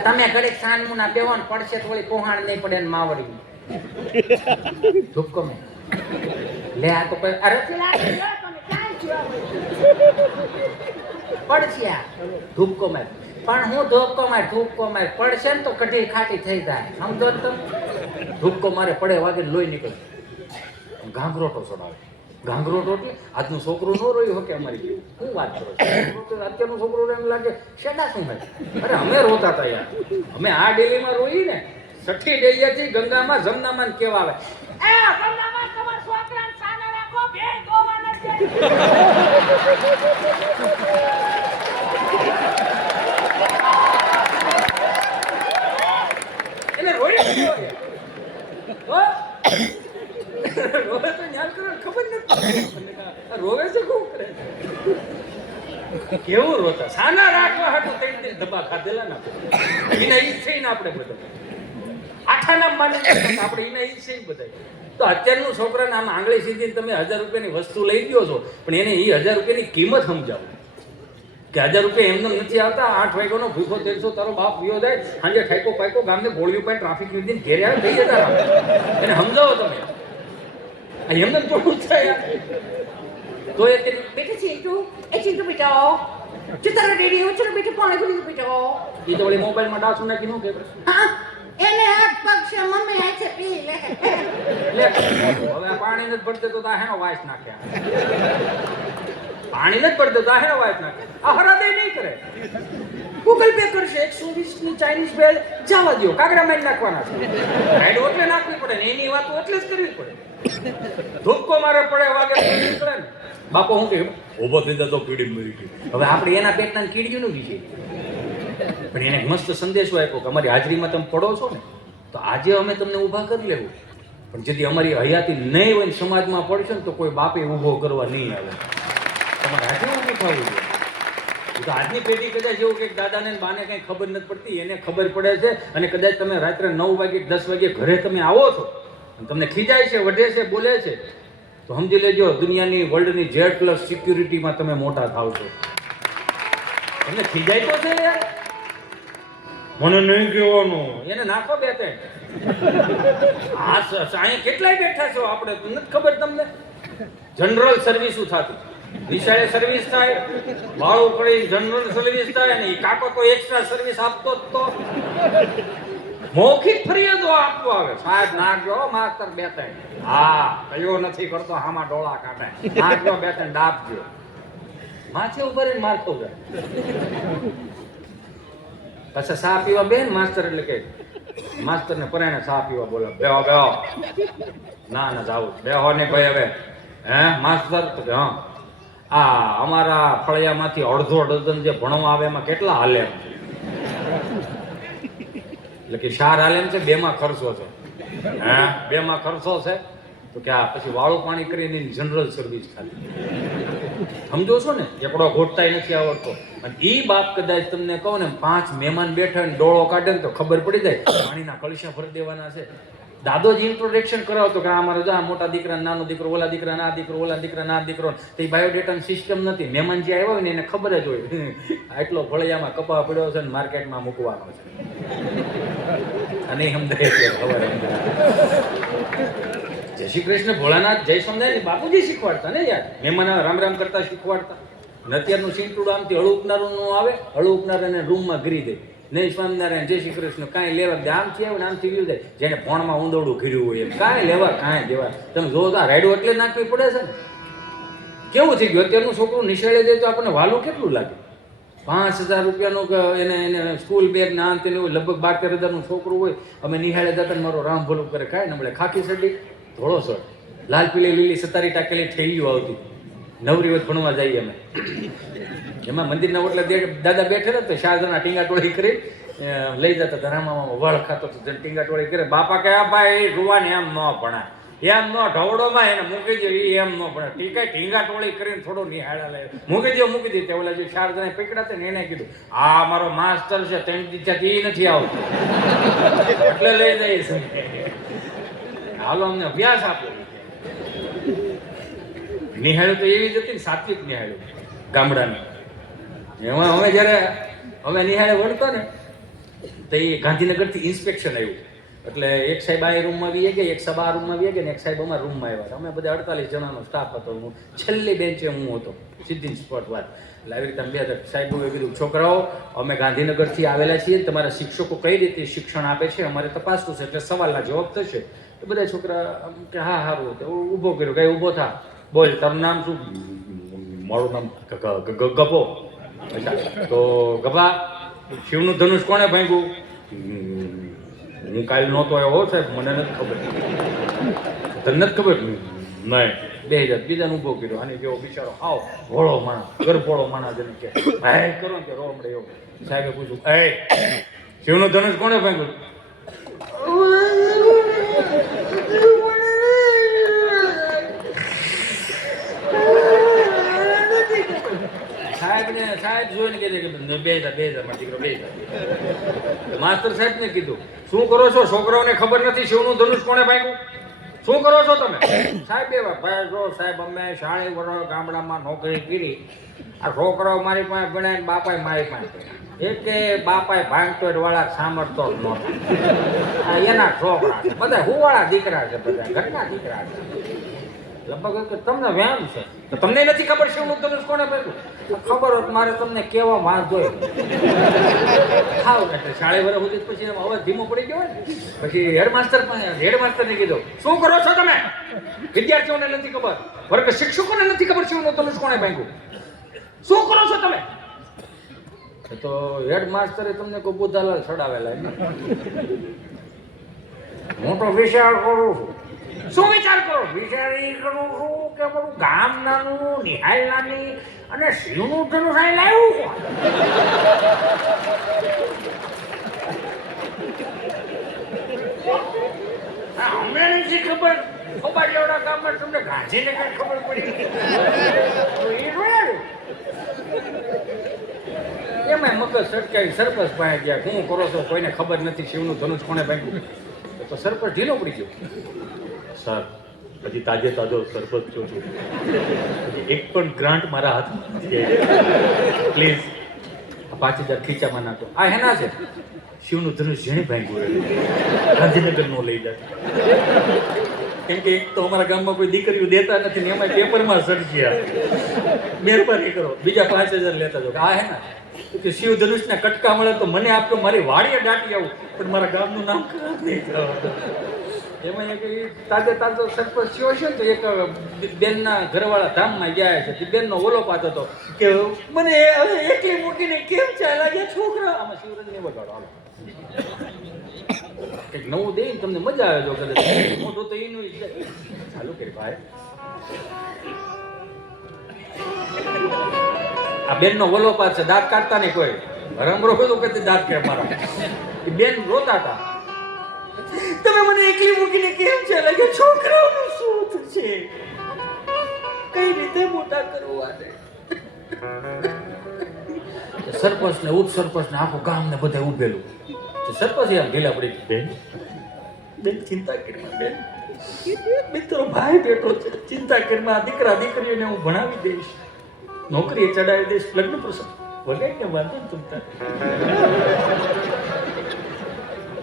તમે ઘડીક સાનમુના બેવાન પડશે તો વળી પોહાણ નહીં પડે ને માવડી. ધુપકો મેં લે આ તો કોઈ અરે પડશે આ ધુપકો મેં. પણ હું ધોપકો માર પડશે ને તો કઢી ખાટી થઈ જાય. સમજો તમે? ધુપકો મારે પડે વાગે લોહી નીકળે. ઘાંઘરોટો ચડાવે. ઘાંઘરોટો એટલે આજનું છોકરું ન રોયું હોય કે અમારી શું વાત કરો છો? અત્યારનું છોકરું એમ લાગે શેડા શું ભાઈ? અરે અમે રોતા હતા યાર. અમે આ ડેલીમાં રોઈ ને 6ઠી ડેલીથી ગંગામાં જમનામાં કેવા આવે એટલે રોઈ રોવે તો ન્યાલ કરો ખબર નથી. રોવે છે કોણ કરે? કેવું રોતા? સાના રાખવા હાટું 3 ડબ્બા ખાધેલા ના એના ઈ છે ને આપણે બધા આઠાના માને આપણે એના ઈ છે બધા. તો અત્યારનું છોકરાને આમ આંગળી સીધીને તમે 1000 રૂપિયાની વસ્તુ લઈ ગયો છો, પણ એને એ 1000 રૂપિયાની કિંમત સમજાવો કે 1000 રૂપિયા એમને નથી આવતા. 8 વાગ્યાનો ભૂખો 1300 તારો બાપ વિયો જાય, સાંજે ઠાઈકો પાઈકો ગામને ગોળીઓ પાઈ ટ્રાફિક લીધી ઘેરે આવે થઈ જતા. એને સમજાવો તમે. એમને થોડું થાય તો એ બેટા ચિંટુ બેટા ચિત્તર રેડિયો ચલો બેટા પાણી પી બેટા. એ તો વળી મોબાઈલમાં ડાસું નાખી નું કે હા એને હાથ પગ છે મમ્મી આ છે પી લે. હવે પાણી નથી પડતું તો હેનો વાઇસ નાખ્યા. પાણી નથી પડતું તો હેનો વાઇસ નાખે. આ હરાદે નહીં કરે. ગૂગલ પે કરશે 120 ની ચાઇનીઝ ભેળ જવા દો, કાગડા મારી નાખવાના છે. રાઈડ ઓટલે નાખવી પડે ને એની વાત એટલે જ કરવી પડે. ધુપકો મારે પડે વાગે નીકળે ને બાપો હું કે ઉભો થઈ જતો કીડી મરી ગઈ. હવે આપણે એના પેટના કીડીનું વિશે પણ એને મસ્ત સંદેશો આપ્યો કે અમારી હાજરીમાં તમે પડો છો ને તો આજે અમે તમને ઊભા કરી લેવું, પણ જેથી અમારી હયાતી નહીં હોય ને સમાજમાં પડશે ને તો કોઈ બાપે ઊભો કરવા નહીં આવે. તમારે આજે ઊભું થવું જોઈએ. તો આજની પેઢી કદાચ એવું કે દાદાને બાને કંઈ ખબર નથી પડતી, એને ખબર પડે છે. અને કદાચ તમે રાત્રે 9 વાગે 10 વાગે ઘરે તમે આવો છો અને તમને ખીજાય છે, વઢે છે, બોલે છે, તો સમજી લેજો દુનિયાની વર્લ્ડની Z+ સિક્યુરિટીમાં તમે મોટા થાવ છો. તમને ખીજાય તો છે યાર. મને નહીં કહેવાનું, એને નાખો 2-3. અહીંયા કેટલાય બેઠા છો આપણે નથી ખબર તમને. જનરલ સર્વિસ થતી, વિશાળે સર્વિસ થાય, ભાડું પડી જનરલ સર્વિસ થાય ને કાકો તો એક્સ્ટ્રા સર્વિસ આપતો જ તો મૌખિક ફરિયાદો આપવો આવે. સાહેબ નાખજો માસ્તર 2-3. હા કયો નથી કરતો હામાં ડોળા કાઢે, નાખજો 2-3 ડાબજો. માથે ઉભા રહીને મારતો જાય. પછી ચા પીવા બેન માસ્તર એટલે કે માસ્તરને પરાણે ચા પીવા બોલાવે. બેહો ના જાવું બેહો ને ભાઈ. હવે હે માસ્તર તો કે હા આ અમારા ફળિયામાંથી અડધો ડઝન જે ભણવા આવે એમાં કેટલા હાલે એટલે કે 4 હાલે છે, 2માં ખર્ચો છે. હે 2માં ખર્ચો છે તો કે આ પછી વાળું પાણી કરીને જનરલ સર્વિસ ખાલી. સમજો છો ને, એકડો ઘોટતાય નથી આવડતો. અને ઈ બાપ કદાચ તમને કહો ને 5 મહેમાન બેઠા ને ડોળો કાઢે ને તો ખબર પડી જાય પાણીના કળશા ભરી દેવાના છે. દાદોજી ઇન્ટ્રોડક્શન કરાવતો કે આ મારો જા મોટા દીકરા નાનો દીકરો, ઓલા દીકરા ના દીકરો, ઓલા દીકરા ના દીકરો. તો એ બાયોડેટાની સિસ્ટમ નથી. મહેમાન જે આવ્યો હોય ને એને ખબર જ હોય આટલો ભળિયામાં કપા પડ્યો છે ને માર્કેટમાં મૂકવાનો છે. અને સમજાય છે ખબર. જય શ્રી કૃષ્ણ ભોળાનાથ જય સ્વામિનારાયણ બાપુજી શીખવાડતા ને યાર. મહેમાન રામ રામ કરતા શીખવાડતા. ને અત્યારનું સિંટુડું આમથી હળું ઉપનારું નું આવે, હળું ઉપનારાને રૂમમાં ગીરી દે. નહીં સ્વામિનારાયણ જય શ્રી કૃષ્ણ કાંઈ લેવા દે. આમથી આવે ને આમથી ગયું જાય. જેને ભોણમાં ઊંદોડું ઘીર્યું હોય એમ કાંઈ લેવા કાંઈ દેવા. તમે જો તો રાયડું એટલે નાખવી પડે છે ને. કેવું થઈ ગયું અત્યારનું છોકરું નિશાળે જાય તો આપણને વાલું કેટલું લાગે. 5,000 રૂપિયાનું એને સ્કૂલ બેગ ના અંતે લગભગ 12-13,000 છોકરું હોય. અમે નિહાળે જતા ને મારો રામ ભલું કરે ખાય ને મળે ખાખી સડી ધોળો શર્ટ, લાલ પીલી લીલી સતારી ટાકેલી ઠેલીઓ આવતી. નવરી વખત ભણવા જઈએ અમે. એમાં મંદિરના ઓટલે દાદા બેઠેલા તો 4 જણા ટીંગા ટોળી કરી લઈ જતા હતા. રામામાં વળ ખાતો તો ટીંગા ટોળી કરે. બાપા કે આ ભાઈ રૂવાને એમ ન ભણા, એમ ન ઢવડોમાં એને મૂકી દે, એમ ન ભણે. ટીકા ટીંગા ટોળી કરીને થોડો નિહાળા લે મૂકી દે. તે ઓલા જે 4 જણા પકડાતા ને એને કીધું આ મારો માસ્તર છે, 3 દીચાથી એ નથી આવતો એટલે લઈ જઈશ. હાલો અમને અભ્યાસ આપો. નિહાળ્યું તો એવી જ હતી ને, સાત્વિક નિહાળ્યું ગામડાનું. એમાં અમે જ્યારે અમે નિહાળે વળતો ને તો એ ગાંધીનગરથી ઇન્સ્પેક્શન આવ્યું. એટલે એક સાહેબ આ રૂમમાં આવી ગયા, એક સાહેબ આ રૂમમાં આવી ગયા ને એક સાહેબ અમારા રૂમમાં આવ્યા. અમે બધા 48 જણાનો સ્ટાફ હતો. હું છેલ્લી બેન્ચે હું હતો. સીધી સ્પોટ વાત. એટલે આવી રીતે 2 સાહેબોએ કીધું છોકરાઓ અમે ગાંધીનગરથી આવેલા છીએ, તમારા શિક્ષકો કઈ રીતે શિક્ષણ આપે છે અમારે તપાસવું છે, એટલે સવાલના જવાબ થશે. તો બધા છોકરા કે હા સારું. ઊભો કર્યો. કઈ ઊભો થા, બોલ તારું નામ શું? મારું નામ ગપો. તો ગભા શિવનું ધનુષ કોણે ભાંગ્યું? હું કાલ નહોતો આવ્યો સાહેબ, મને નથી ખબર. તને નથી ખબર? નહીં. 2000 બીજાને ઊભો કર્યો. આની જેવો બિચારો આવ ભોળો માણસ, ગરભોળો માણસ એને કે ભાઈ કરો ને કે રો મળે એવો. સાહેબે પૂછ્યું એ શિવનું ધનુષ કોણે ભાંગ્યું? સાહેબ જોઈને કહે છે કે 2000 મારો દીકરો 2000. માસ્ટર સાહેબ ને કીધું શું કરો છો? છોકરાઓને ખબર નથી શિવનું ધનુષ કોણે ભાંગ્યું? શું કરો છો તમે? સાહેબ એવા ભાઈ જો સાહેબ અમે 40 વર્ષ ગામડામાં નોકરી કરી. આ છોકરાઓ મારી પાસે ભણ્યા ને બાપાએ મારી પાસે ભણ્યા. કે બાપાએ ભાંગતો વાળા સાંભળતો જ નહોતા. એના છોકરા છે બધા, હુવાળા દીકરા છે બધા, ઘરના દીકરા છે. લગભગ તમને વ્યામ છે તો તમને નથી ખબર શિવનું ધનુષ કોણે ભાંગ્યું? ખબર હોત મારે તમને કેવા વાંધો ખાવ. એટલે 40 વર્ષ સુધી પછી અવાજ ધીમો પડી ગયો ને પછી હેડમાસ્ટરને કીધું શું કરો છો તમે? વિદ્યાર્થીઓને નથી ખબર, વર્ગ શિક્ષકોને નથી ખબર શિવનું ધનુષ કોણે ભાંગ્યું? શું કરો છો તમે? તો હેડમાસ્ટરે તમને કોઈ બુધાલાલ ચડાવેલા. હું તો વિચાર કરું છું. શું વિચાર કરો? વિચારી કરું છું કે બધું ગામ નાનું, નિહાળ નાની અને શિવનું ધનુષ અહીં લાવ્યું કોણ? અમને નથી ખબર. ખોબાડીયાવાળા ગામમાં તમને ગાંધીને કઈ ખબર પડી એ જોયા. એમાં મગજ સટકાવી સરપંચ પાસે ગયા. શું કરો છો? કોઈને ખબર નથી શિવનું ધનુષ કોણે ભાંગ્યું? તો સરપંચ ઢીલો પડી ગયો. સર હજી તાજો સરપંચ છું, એક પણ ગ્રાન્ટ મારા હાથમાં પ્લીઝ 5000 ખીચામાં નાખો. આ હેના છે શિવનું ધનુષ જેણે ભાંગ્યું ગાંધીનગર નો લઈ જાય. કેમ કે એક તો અમારા ગામમાં કોઈ દીકરીઓ દેતા નથી ને એમાં પેપરમાં સર્જ્યા. મહેરબાની કરો બીજા 5000 લેતા જાઓ. આ હેના કે શિવ ધનુષના કટકા મળે તો મને આપતો, મારી વાડીએ દાટી આવું પણ મારા ગામનું નામ ખરાબ નહીં થવા. એમાં એક તાજો સરપંચ થયો છે ને તો એક બેનના ઘરવાળા ધામમાં ગયા છે. તે બેનનો ઓલો પાતો હતો કે મને હવે એકલી મૂકીને કેમ ચાલ્યા ગયા છોકરા? આમાં શિવરંજને વગાડો હાલો કંઈક નવું દે ને તમને મજા આવે. જો કદાચ મોટું તો એનું ચાલુ કરી ભાઈ. આ બેનનો ઓલો પાત છે, દાંત કાઢતા નહીં કોઈ. રમરો બધું કે દાંત કે મારા બેન રોતા હતા. તમે મને એકલી મૂકીને કેમ ચાલે કે છોકરાઓનું શું થશે? કઈ રીતે મોટા કરવા દે. સરપંચ ને ઉપસરપંચ ને આખું ગામ ને બધા ઉભેલું. સરપંચ એમ ઢીલા પડી બેન બેન ચિંતા કરી બેન મિત્રો ભાઈ બેઠો છે ચિંતા કરી દીકરા દીકરીઓને હું ભણાવી દઈશ નોકરીએ ચડાવી દઈશ લગ્ન પ્રસંગ વગાઈ કે વાંધો ને ચિંતા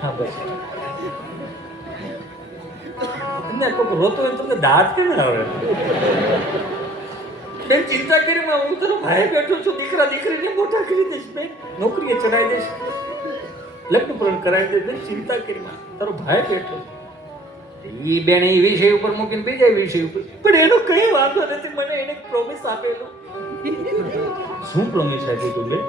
હા બસ તમને કોઈ રોતો હોય તમને દાંત કેમ આવે બેન ચિંતા કરી હું તારો ભાઈ બેઠો છું દીકરા દીકરીને મોટા કરી દઈશ બેન નોકરીએ ચડાવી દઈશ લગ્ન પ્રસંગ કરાવી દઈશ બેન ચિંતા કરી તારો ભાઈ બેઠો ઈ બેન એ વિષય ઉપર મૂકીને બીજા વિષય ઉપર પણ એનો કઈ વાંધો નથી મને એને પ્રોમિસ આપેલો શું પ્રોમિસ આપી તું બેન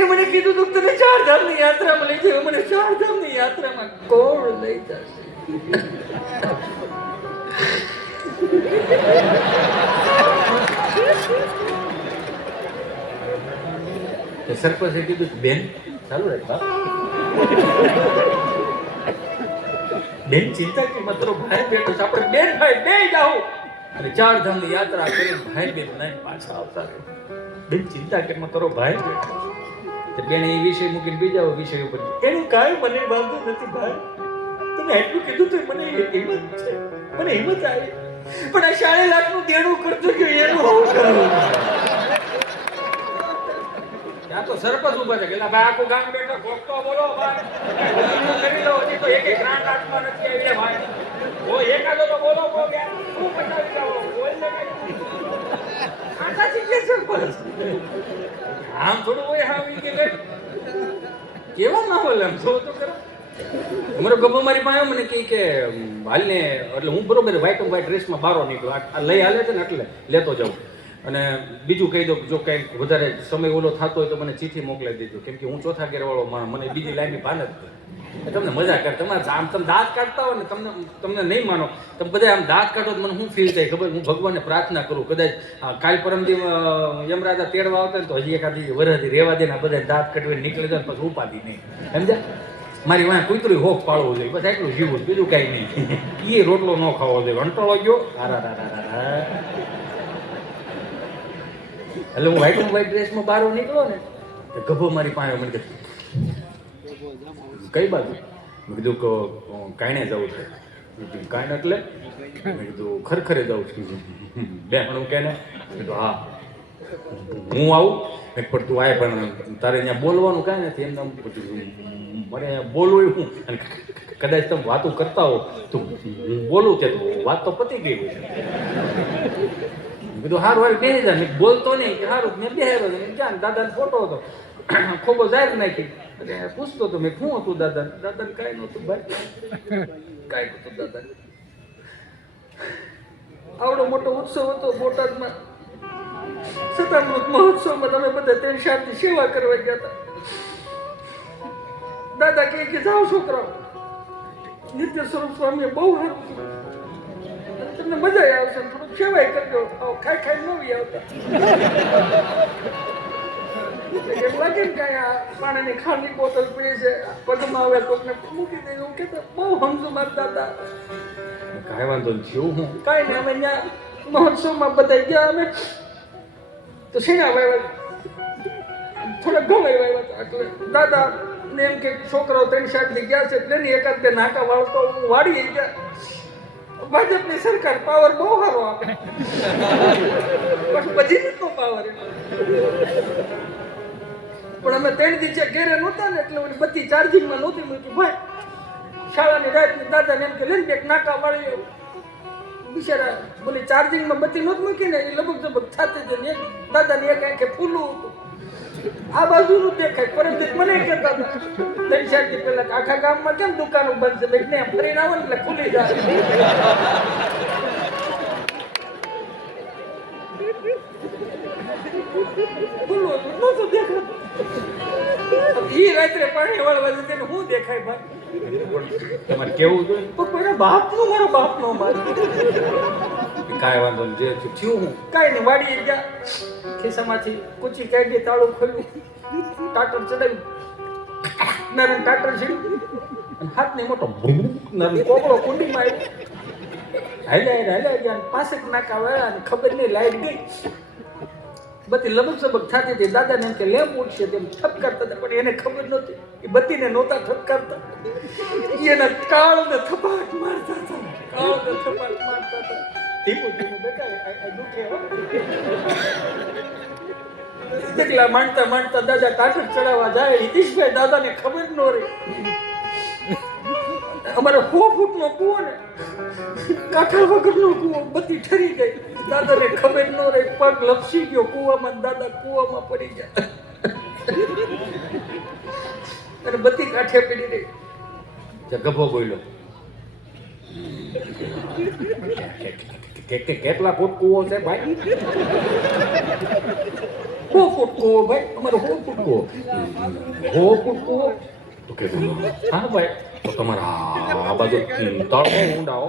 એ મને કીધું તું તને 4 ધામની યાત્રામાં લઈ જાય મને 4 ધામની યાત્રામાં કોણ લઈ જશે સરપંચે કીધું બેન ચાલુ રાખતા બેન ચિંતા કે મારો ભાઈ બેઠો છે આપણે બેન ભાઈ બે જાઓ અને 4 ધામની યાત્રા કરીને ભાઈ બેન લઈને પાછા આવતા બેન ચિંતા કે મારો ભાઈ બેઠો છે બેન એ વિષય મૂકીને બીજા વિષય ઉપર એનું કાંઈ મને વાંધો નથી ભાઈ તમે એટલું કીધું તો મને હિંમત છે મને હિંમત આવી પણ આ 4 લાખનું દેણું કરજો કે એનું હું કરું ત્યાં તો સરપંચ ઉભા છે કે ભાઈ આખું ગામ બેઠો ગોખતો બોલો ભાઈ કરી લો હજી તો એક ગ્રાન્ટ હાથમાં નથી આવી ભાઈ ઓ એકાદો તો બોલો કો કે હું પટાવી જાવ બોલને આટા ચીકે સરપંચ આમ થોડું હોય હાવી કે કેવો માહોલ એમ જો તો કરો અમારો ગબ્બો મારી પાસે મને કે હાલને એટલે હું બરોબર વ્હાઈટ એન્ડ વ્હાઈટ ડ્રેસમાં બારો નીકળ્યો આ લઈ હાલે છે ને એટલે લેતો જાઉં અને બીજું કહી દઉં જો કંઈક વધારે સમય ઓલો થતો હોય તો મને ચિઠ્ઠી મોકલાવી દેજો કેમ કે હું ચોથા ઘેરવાળો મને બીજી લાઈનની ભાન જ તમને મજા કરે તમારે આમ તમે દાંત કાઢતા હોય ને તમને નહીં માનો તમે બધા આમ દાંત કાઢો તો મને શું ફીલ થાય ખબર હું ભગવાનને પ્રાર્થના કરું કદાચ કાલ પરમદી યમરાજા તેડવા આવતા ને તો હજી એકાદી વરસથી રહેવા દે ને બધા દાંત કાઢવીને નીકળી જાય પછી ઉપાધી નહીં સમજ્યા મારી વાંહે કૂતરું હોક પાડવો જોઈએ બસ એટલું જીવવું બીજું કાંઈ નહીં એ રોટલો ન ખાવો જોઈએ અંટળો ગયો એટલે હું વ્હાઈટ એન્ડ વ્હાઈટ ડ્રેસમાં બહાર નીકળો ને તો ગભો મારી પાસે મને કે કઈ બાજુ મેં કીધું કે કાંઈને જવું છે કાંઈ એટલે મેં કીધું ખરેખરે જવું છું બે પણ હું કે ને કીધું હા હું આવું પણ તું આય પણ તારે ત્યાં બોલવાનું કાંઈ નથી એમને મને બોલવું હું અને કદાચ તમે વાતો કરતા હો તો હું બોલું તે તો વાત તો પતી ગઈ હોય કીધું સારું હાલ બેસી જાય મેં બોલતો નહીં કે સારું મેં બેહેલો જ્યાં દાદાને ફોટો હતો ખોબો જાહેર નાખી એટલે પૂછતો હતો મેં શું હતું દાદાને કાંઈ નહોતું ભાઈ કાંઈ નહોતું દાદાને આવડો મોટો ઉત્સવ હતો બોટાદમાં સતામૃત મહોત્સવમાં તમે બધા 3 શાળની સેવા કરવા ગયા હતા દાદા કે જાઓ છોકરાઓ નિત્ય સ્વરૂપ સ્વામીએ બહુ સારું તમને મજા આવશે થોડુંક સેવાય કરજો ખાઈ ખાઈ નવી આવતા એમ લાગે ને કાંઈ આ પાણીની ખાલી બોટલ પીએ છે પગમાં આવે કોકને મૂકી દે એવું કહેતા બહુ સમજુ મારા દાદા કાંઈ વાંધો થયું હું કાંઈ નહીં અમે ત્યાં મહોત્સવમાં બધા ગયા અમે તો શેના વાવ્યા થોડા ઘઉં વાવ્યા એટલે દાદા ને એમ કે છોકરાઓ 3 શાળની ગયા છે એટલે એકાદ બે નાકા વાળતો હું વાળી ગયા ભાજપની સરકાર પાવર બહુ સારો આપે પણ બધી રીતનો પાવર પણ અમે 3 દિવસે ઘેરે નહોતા ને એટલે ઓલી બધી ચાર્જિંગમાં નહોતી મૂકી ભાઈ શાળાની રાતની દાદાને એમ કે લઈને બે નાકા વાળી બિચારા બોલી ચાર્જિંગમાં બધી નહોતી મૂકી ને એ લગભગ જબક થતી હતી એક દાદાની એક આંખે ફૂલું હતું આ બાજુનું દેખાય પરંતુ મને કહેતા હતા 3 શાળથી પહેલા આખા ગામમાં કેમ દુકાનો બંધ છે બેટને ફરીને આવે એટલે ખુલી જાય બોલો નહોતું દેખાતું ઈ રાત્રે પાણી વાળવા જતી ને હું દેખાય ભાઈ તમારે કેવું જોઈએ તો મારો બાપનો મારે કાંઈ વાંધો નહીં જે થયું હું કાંઈ નહીં વાડીએ ગયા ખિસ્સામાંથી કૂચી કાઢી તાળું ખોલ્યું ટાટર ચડાવ્યું નાનું ટાટર છે અને હાથને મોટો નાનું કોકડો કુંડીમાં આવ્યો હાલ્યા ગયા પાસેક નાકા વાળા ને ખબર નહીં લાઈટ ગઈ બધી લબક સબક થતી હતી દાદાને એમ કે લેમ્પ ઉડશે તેમ ઠપકારતા હતા પણ એને ખબર નહોતી એ બત્તીને નહોતા ઠપકારતા એના કાળને થપાટ મારતા હતા ધીમું બેટા આ દુખે હો એકલા માંડતા દાદા કાઠડ ચડાવવા જાય હિતેશભાઈ દાદાને ખબર ન રહી અમારે 100 ફૂટનો કૂવો ને કાંઠા વગરનો કૂવો બધી ઠરી ગઈ દાદાને ખબર ન રહી પગ લપસી ગયો કૂવામાં દાદા કૂવામાં પડી ગયા અને બધી કાંઠે પડી રહી ગભો બોલ્યો કેટલા ફૂટ કૂવો છે ભાઈ 100 ફૂટ કૂવો ભાઈ અમારે 100 ફૂટ કૂવો 100 ફૂટ કૂવો તો કે હા ભાઈ તો તમારા આ બાજુ તળો ઊંડા હો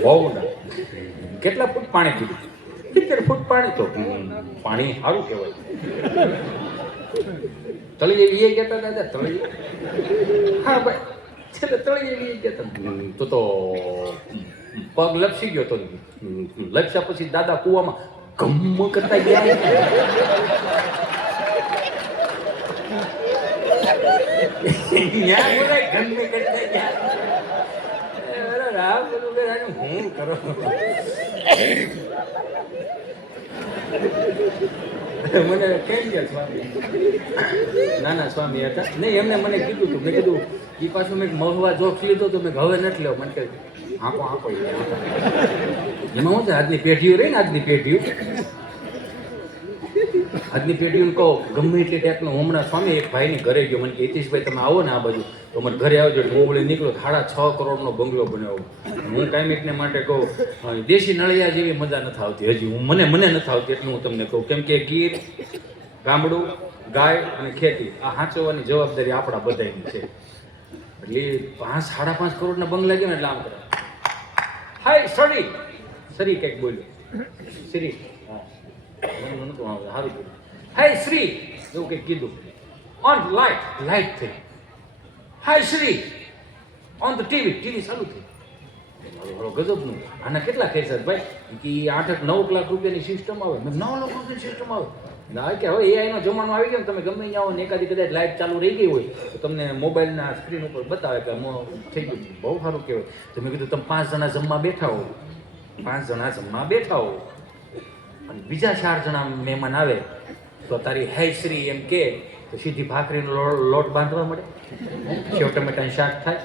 બહુ ઊંડા કેટલા ફૂટ પાણી પીધું 70 ફૂટ પાણી તો પાણી સારું કહેવાય તળી જેવી એ કહેતા દાદા તળી હા ભાઈ છેલ્લે તળી એવી ગયા તો પગ લપસી ગયો તો લપસ્યા પછી દાદા કૂવામાં ગમ કરતા ગયા ત્યાં બોલાય ગમે કરતા ગયા રામ બોલું કે હું કરો મને કેમ ગયા સ્વામી નાના સ્વામી હતા નહીં એમને મને કીધું હતું મેં કીધું એ પાછું મેં મહુવા જોક્સ લીધો તો મેં હવે નથી લેવો મને કે આંકો એમાં શું છે આજની પેઢીઓ રહી ને આજની પેઢીઓ કહો ગમે એટલી ટાઈપનો હમણાં સ્વામી એક ભાઈની ઘરે ગયો મને કે હિતેશભાઈ તમે આવો ને આ બાજુ તો મને ઘરે આવજો એટલે હું વળી નીકળ્યો 6.5 કરોડનો બંગલો બનાવ્યો હું કાયમિકને માટે કહું દેશી નળિયા જેવી મજા નથી આવતી હજી મને નથી આવતી એટલું હું તમને કહું કેમ કે ગીર ગામડું ગાય અને ખેતી આ સાચવવાની જવાબદારી આપણા બધાની છે એટલે 5.5 કરોડના બંગલા ગયા ને એટલે આમ કરે હાય સરી કંઈક બોલ્યો શ્રી હા સારું કીધું હાય શ્રી એવું કંઈક કીધું ઓન લાઇટ થઈ હાય શ્રી ઓન ધ ટીવી ચાલુ થઈ ગજબનું આના કેટલા ખર્ચા ભાઈ કે 8-9 લાખ રૂપિયાની સિસ્ટમ આવે 9 લાખ રૂપિયાની સિસ્ટમ આવે ના કે હવે એઆઈનો જમાનો આવી ગયો ને તમે ગમે ત્યાં આવો ને એકાદી કદાચ લાઇટ ચાલુ રહી ગઈ હોય તો તમને મોબાઈલના સ્ક્રીન ઉપર બતાવે કે થઈ ગયું બહુ સારું કહેવાય તો મેં કીધું તમે 5 જણા જમવા બેઠા હો અને બીજા 4 જણા મહેમાન આવે તો તારી હે શ્રી એમ કે તો સીધી ભાખરીનો લોટ બાંધવા મળે સેવ ટમેટાનું શાક થાય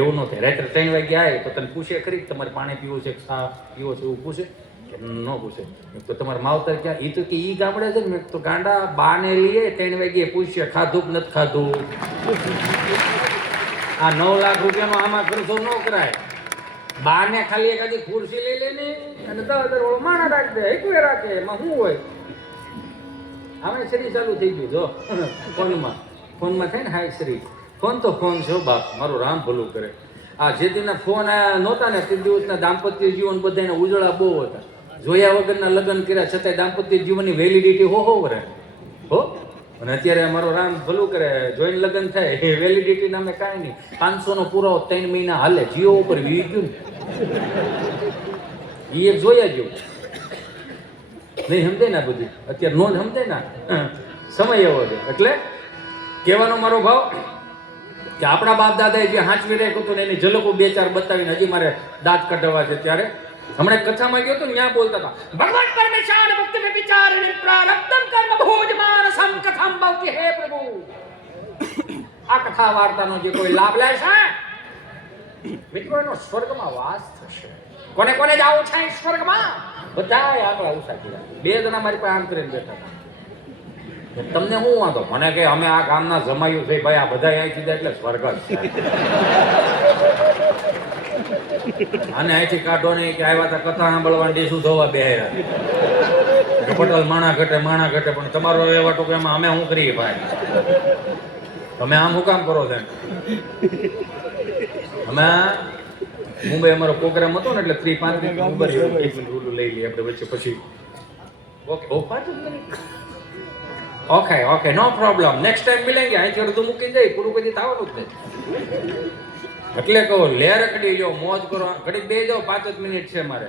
એવું ન થાય રાત્રે 3 વાગે આવે તો તને પૂછે ખરી તમારે પાણી પીવું છે ચા પીવો છે એવું પૂછે કે ન પૂછે તો તમારા માવતર ક્યાં એ તો કે એ ગામડે છે ને તો ગાંડા બાને લઈએ 3 વાગે પૂછે ખાધું કે નથી ખાધું આ 9 લાખ રૂપિયાનો આમાં ખર્ચો ન કરાય બાને ખાલી એકાદી ખુરશી લઈ લે ને અને 10,000 વાળો માણા રાખી દે એકવે રાખે એમાં શું હોય આમે શ્રી ચાલુ થઈ ગયું જો ફોનમાં થાય ને હાય શ્રી ફોન તો ફોન છે બાપ મારું રામ ભલું કરે આ જે દિનના ફોન નહોતા ને તે દિવસના દાંપત્ય જીવન બધાના ઉજળા બહુ હતા જોયા વગરના લગ્ન કર્યા છતાંય દાંપત્ય જીવનની વેલિડિટી હો વરે હો અને અત્યારે મારો રામ ભલું કરે જોઈને લગ્ન થાય એ વેલિડિટી નામે કાંઈ નહીં 500નો પુરાવો 3 મહિના હાલે જીઓ ઉપર વી ગયું ને એ જોયા ગયું નહીં સમજાય ને બધી અત્યારે નો સમજાય ને સમય એવો છે એટલે કહેવાનો મારો ભાવ કે આપણા બાપ દાદાએ જે હાંચવી રાખ્યું હતું ને એની ઝલકો 2-4 બતાવીને હજી મારે દાંત કઢાવવા છે ત્યારે હમણાં કથામાં ગયો તો ને ત્યાં બોલતા હતા ભગવાન પરમેશ્વર ભક્તિ મે વિચારણે પ્રારબ્ધમ કર્મ ભોજમાન સંકથમ ભવતિ હે પ્રભુ આ કથા વાર્તાનો જે કોઈ લાભ લેશે મિત્રો એનો સ્વર્ગમાં વાસ થશે કોને કોને જાવું છે સ્વર્ગમાં બધાય આપણા ઉષા કર્યા 2 જણા મારી પાસે આમ કરીને બેઠા હતા તમને શું વાંધો મને કે અમે આ ગામના જમાયું છે ભાઈ આ બધા અહીંથી જાય એટલે સ્વર્ગ જ છે અને અહીંથી કાઢો નહીં કે આવ્યા હતા કથા સાંભળવાની દેશું ધોવા બેહ્યા પટેલ માણા ઘટે પણ તમારો એવા ટૂંક એમાં અમે શું કરીએ ભાઈ તમે આમ શું કામ કરો છો અમે મુંબઈ અમારો પ્રોગ્રામ હતો ને એટલે 3-5 મિનિટ લઈ લઈએ આપણે વચ્ચે પછી okay 5 minute okay no problem, next time મિલેંગે. અહીંથી અડધું મૂકીને જઈ પૂરું કરી થવાનું જ નહીં. એટલે કહો લે રખડી જાઓ, મોજ કરો, ઘડીક બે જાઓ, 5 જ મિનિટ છે મારે.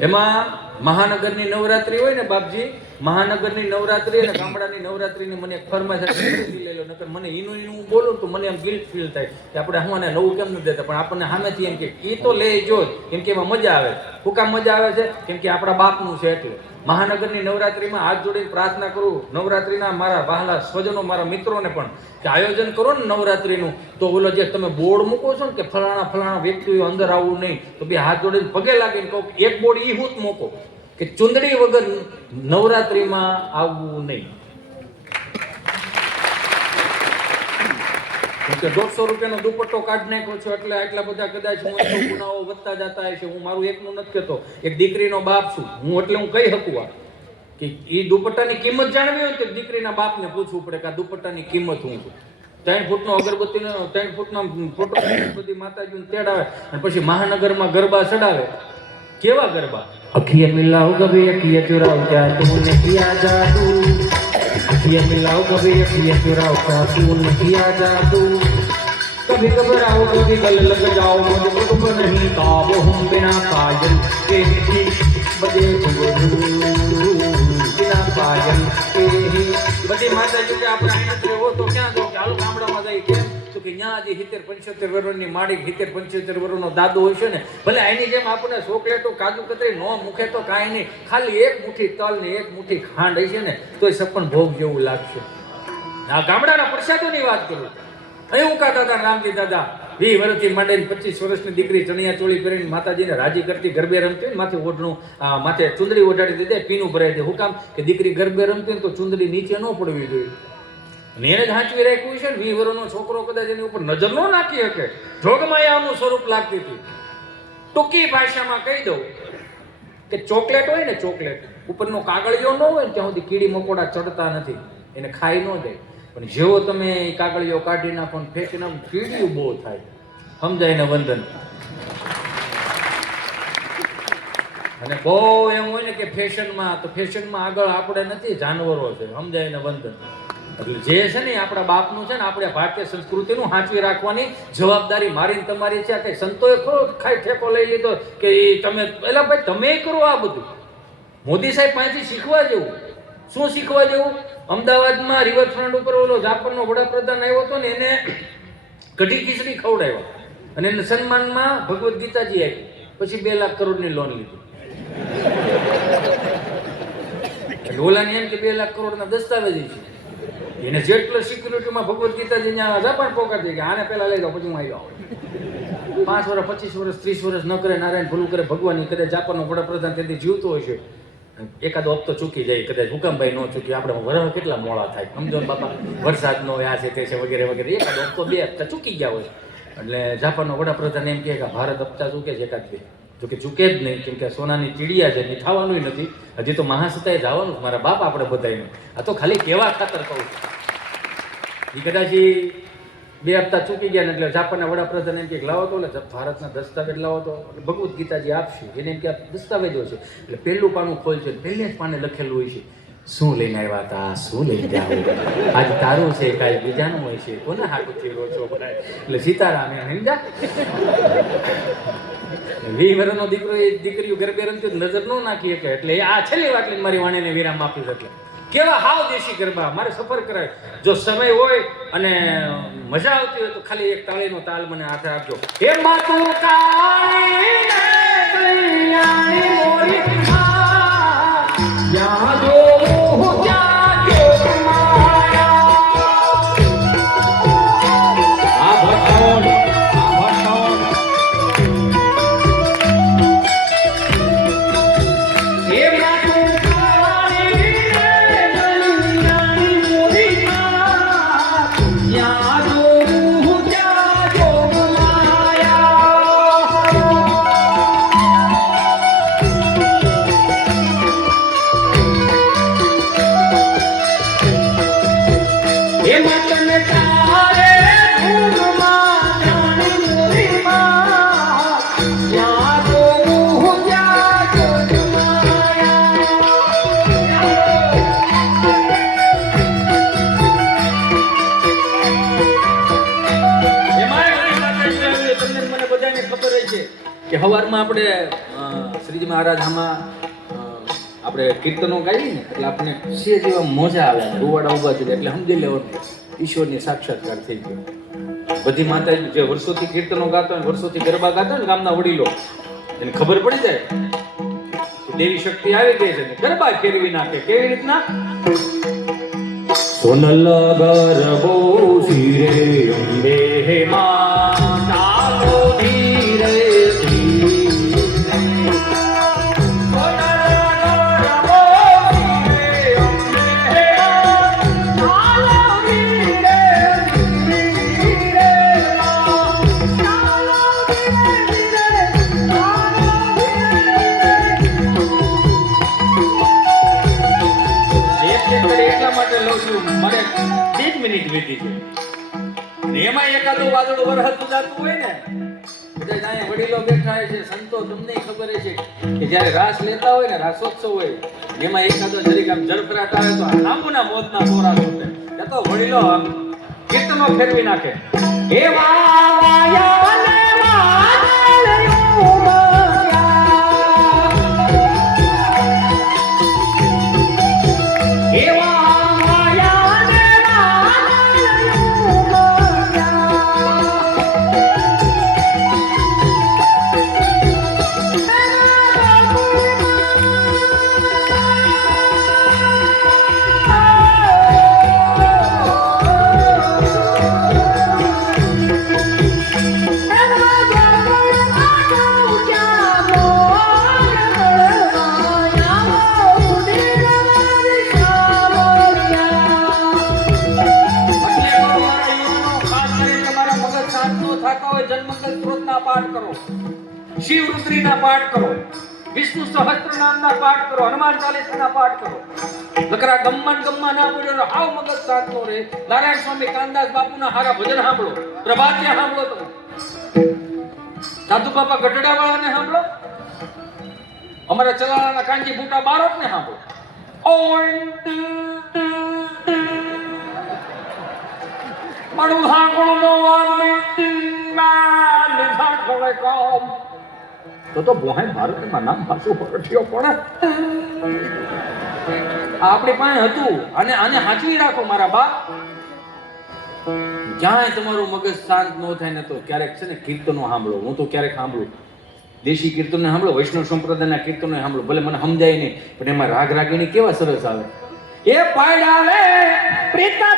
એમાં મહાનગરની નવરાત્રી હોય ને બાપજી, મહાનગરની નવરાત્રી અને ગામડાની નવરાત્રીની મને એક ફરમાઈશ લઈ લો, નકર મને ઈનું હું બોલું તો મને એમ ગિલ્ટ ફીલ થાય કે આપણે હું આને નવું કેમ નથી દેતા, પણ આપણને સામેથી એમ કે એ તો લે જો, કેમ કે એમાં મજા આવે. શું કામ મજા આવે છે? કેમ કે આપણા બાપનું છે. એટલે મહાનગરની નવરાત્રીમાં હાથ જોડીને પ્રાર્થના કરું નવરાત્રીના મારા વહાલા સ્વજનો, મારા મિત્રોને પણ, કે આયોજન કરો ને નવરાત્રીનું, તો ઓલો જે તમે બોર્ડ મૂકો છો ને કે ફલાણા વ્યક્તિઓ અંદર આવવું નહીં, તો બે હાથ જોડીને પગે લાગીને કહું એક બોર્ડ ઈ હું જ મૂકો કે ચુંદડી વગર નવરાત્રીમાં આવવું નહીં. કે 150 રૂપિયાનો દુપટ્ટો કાઢી નાખ્યો છો એટલે આટલા બધા કદાચ હું ગુનાઓ વધતા જતા હોય છે. હું મારું એકનું નથી કહેતો, એક દીકરીનો બાપ છું હું, એટલે હું કહી શકું આ કે એ દુપટ્ટાની કિંમત જાણવી હોય તો દીકરીના બાપને પૂછવું પડે કે આ દુપટ્ટાની કિંમત શું છે. 3 ફૂટનો અગરબત્તીનો 3 ફૂટનો ફોટો બધી માતાજીને તેડાવે અને પછી મહાનગરમાં ગરબા ચડાવે. કેવા ગરબા? અખિયા મિલાવ કભી અખિયા ચુરાવ ક્યાં તુમને કિયા જાદુ, અખિયા મિલાવ કભી અખિયા ચુરાવ ક્યાં તુમને કિયા જાદુ, कभी घबराओ कभी गल लग जाओ मुझे तुम नहीं काबू हम बिना काजल के ही बजे बिना काजल के ही बड़ी माताजी के આપણે અહીંયા રહેવો તો ક્યાં જો કે હાલો ગામડામાં જઈ કેમ તો કે ન્યા જે 70-75 વર્ષની માડી 70-75 વર્ષનો દાદો હોય છે ને, ભલે આની જેમ આપણે ચોકલેટો કાજુ કતરી નો મુખે તો કાંઈ નહીં, ખાલી એક મુઠ્ઠી તલ ને એક મુઠ્ઠી ખાંડ હશે ને તોય સપન ભોગ જેવું લાગશે. આ ગામડાના પ્રસાદોની વાત કરું. અહીં હું કાતા હતા રામજી દાદા 20 વર્ષથી માંડીને 25 વર્ષની દીકરી ચણિયા ચોળી પહેરીને માતાજીને રાજી કરતી ગરબે રમતી હોય, માથે ઓઢણું માથે ચુંદડી ઓઢાડી દે, પીનું ભરાઈ દે. હું કામ કે દીકરી ગરબે રમતી તો ચુંદડી નીચે ન પડવી જોઈએ. અને એને જ હાંચવી રાખ્યું છે ને. 20 વર્ષનો છોકરો કદાચ એની ઉપર નજર ન નાખી શકે, જોગમાયાનું સ્વરૂપ લાગતી હતી. ટૂંકી ભાષામાં કહી દઉં કે ચોકલેટ હોય ને, ચોકલેટ ઉપરનો કાગળિયો ન હોય ને ત્યાં સુધી કીડી મકોડા ચડતા નથી, એને ખાઈ ન જાય. પણ જેવો તમે કાગળિયો કાઢી નાખો ને ફેંકી નાખો, કીડીયું બહુ થાય. સમજાય ને? વંદન. અને બહુ એમ હોય ને કે ફેશનમાં, તો ફેશનમાં આગળ આપણે નથી, જાનવરો છે. સમજાય ને? વંદન. એટલે જે છે ને આપણા બાપનું છે ને, આપણે ભારતીય સંસ્કૃતિનું સાચવી રાખવાની જવાબદારી મારી ને તમારી છે. કે સંતોએ ખરો ખાઈ ઠેકો લઈ લીધો કે તમે પેલા ભાઈ તમે કરો આ બધું. મોદી સાહેબ પાસેથી શીખવા જેવું. શું શીખવા જેવું? અમદાવાદમાં રિવરફ્રન્ટ ઉપર ઓલો જાપાનનો વડાપ્રધાન આવ્યો હતો ને, એને કઢી ખીચડી ખવડાવ્યા અને એને સન્માનમાં ભગવદ્ ગીતાજી આપી. પછી 2 લાખ કરોડની લોન લીધી. ઓલાની એમ કે 2 લાખ કરોડના દસ્તાવેજ છે. એને જેટ પ્લસ સિક્યુરિટીમાં ભગવદ્ ગીતાજી જાપાન પોકાતી કે આને પહેલા લઈ જાઓ પછી હું આવી જાઉં. 5 વર્ષ 25 વર્ષ 30 વર્ષ ન કરે, નારાયણ ભૂલું કરે ભગવાન, કદાચ જાપાનનો વડાપ્રધાન તેથી જીવતો હશે, એકાદો હપ્તો ચૂકી જાય, કદાચ હુકમભાઈ ન ચૂકી, આપણે વરહ કેટલા મોડા થાય સમજો ને બાપા, વરસાદનો આ છે તે છે વગેરે વગેરે, એકાદો હપ્તો 2 હપ્તા ચૂકી ગયા હોય. એટલે જાપાનનો વડાપ્રધાન એમ કહે કે ભારત હપ્તા ચૂકે છે એકાદ 2, જો કે ચૂકે જ નહીં, કેમ કે સોનાની ચીડિયા છે ને થવાનું નથી. હજી તો મહાસત્તાએ જવાનું મારા બાપ આપણે બધાને. આ તો ખાલી કેવા ખાતર કહું છું. એ કદાચ 2 હપ્તા ચૂકી ગયા ને એટલે જાપાનના વડાપ્રધાન એમ કે લાવો તો એટલે ભારતના દસ્તાવેજ લાવો તો ભગવદ્ ગીતાજી આપશું. એને એમ કે આ દસ્તાવેજો છે. એટલે પહેલું પાનું ખોલશે, પહેલે જ પાને લખેલું હોય છે શું લઈને આવ્યા હતા, શું લઈને જાવ, આજ તારું છે કાંઈ બીજાનું હોય છે, કોને હાથથી રોજો બનાય. એટલે સીતારામ એમ સમજા. 20 વર્ષનો દીકરો એ દીકરીઓ ગરબે રમતી નજર ન નાખી શકે. એટલે આ છેલ્લી વાત લઈને મારી વાણીને વિરામ આપી શકે. કેવા હાવ દેશી ગરબા મારે સફર કરાય. જો સમય હોય અને મજા આવતી હોય તો ખાલી એક તાળીનો તાલ મને હાથે આપજો. હે માતું કાળીને કલ્યાણી મોરી યા જો ત્યાં જો માયા આ ભટોણ હે માતું યા જો ત્યાં જો માયા છે કે સવારમાં આપણે શ્રીજી મહારાજ આમાં આપણે કીર્તનો ગાઈએ ને એટલે આપણે સે જેવા મોજા આવે રૂવાડા ઊભા થઈ જાય એટલે સમજી લેવાનું ઈશ્વરની સાક્ષાત્કાર થઈ ગયો. બધી માતાજી જે વર્ષોથી કીર્તનો ગાતા હોય વર્ષોથી ગરબા ગાતા હોય ને ગામના વડીલો એને ખબર પડી જાય કે દેવી શક્તિ આવી ગઈ છે ને ગરબા ફેરવી નાખે. કેવી રીતના? સોનલ ગરબો શિરે અંબે માં ચાલો ધીરે ધીરે. સોનલ ગરબો શિરે અંબે માં ચાલો ધીરે ધીરે. ચાલો ધીરે ધીરે ચાલો ધીરે. એટલા માટે લઉં છું મારે 1 મિનિટ વીતી છે અને એમાં એકાદું વાદળું વરહતું જાતું હોય ને બધા અહીંયા વડીલો બેઠા હોય છે સંતો તમને ખબર છે કે જ્યારે રાસ લેતા હોય ને રાસોત્સવ હોય એમાં એકાદો જરીક આમ જળફરાટ આવે તો આંબુના મોતના તોરા છૂટે ત્યાં તો વડીલો આમ કીર્તનો ફેરવી નાખે. એવા વાયાને વાદળિયું એવા શિવ રુદ્રીના પાઠ કરો, વિષ્ણુ સહસ્ત્ર નામના પાઠ કરો, હનુમાન ચાલીસાના પાઠ કરો. નકરા ગમ્મા ના પડ્યો હાવ મગજ શાંત નો રહે. નારાયણ સ્વામી કાનદાસ બાપુના હારા ભજન સાંભળો, પ્રભાતિયા સાંભળો, તમે સાધુ બાપા ગઢડા વાળાને સાંભળો, અમારા ચલાલાના કાંજી બુટા બારોટને સાંભળો. મારું સાંકળું નો તો બોહાય ભારતમાં નામ પાછું પરઠ્યો પણ આપણી પાસે હતું અને આને સાચવી રાખો મારા બા. જ્યાંય તમારું મગજ શાંત ન થાય ને તો ક્યારેક છે ને કીર્તનો સાંભળો. હું તો ક્યારેક સાંભળું દેશી કીર્તનો સાંભળો, વૈષ્ણવ સંપ્રદાયના કીર્તનો સાંભળો. ભલે મને સમજાય નહીં પણ એમાં રાગ રાગીણી કેવા સરસ આવે. એ પાડ્યા રે પ્રીતા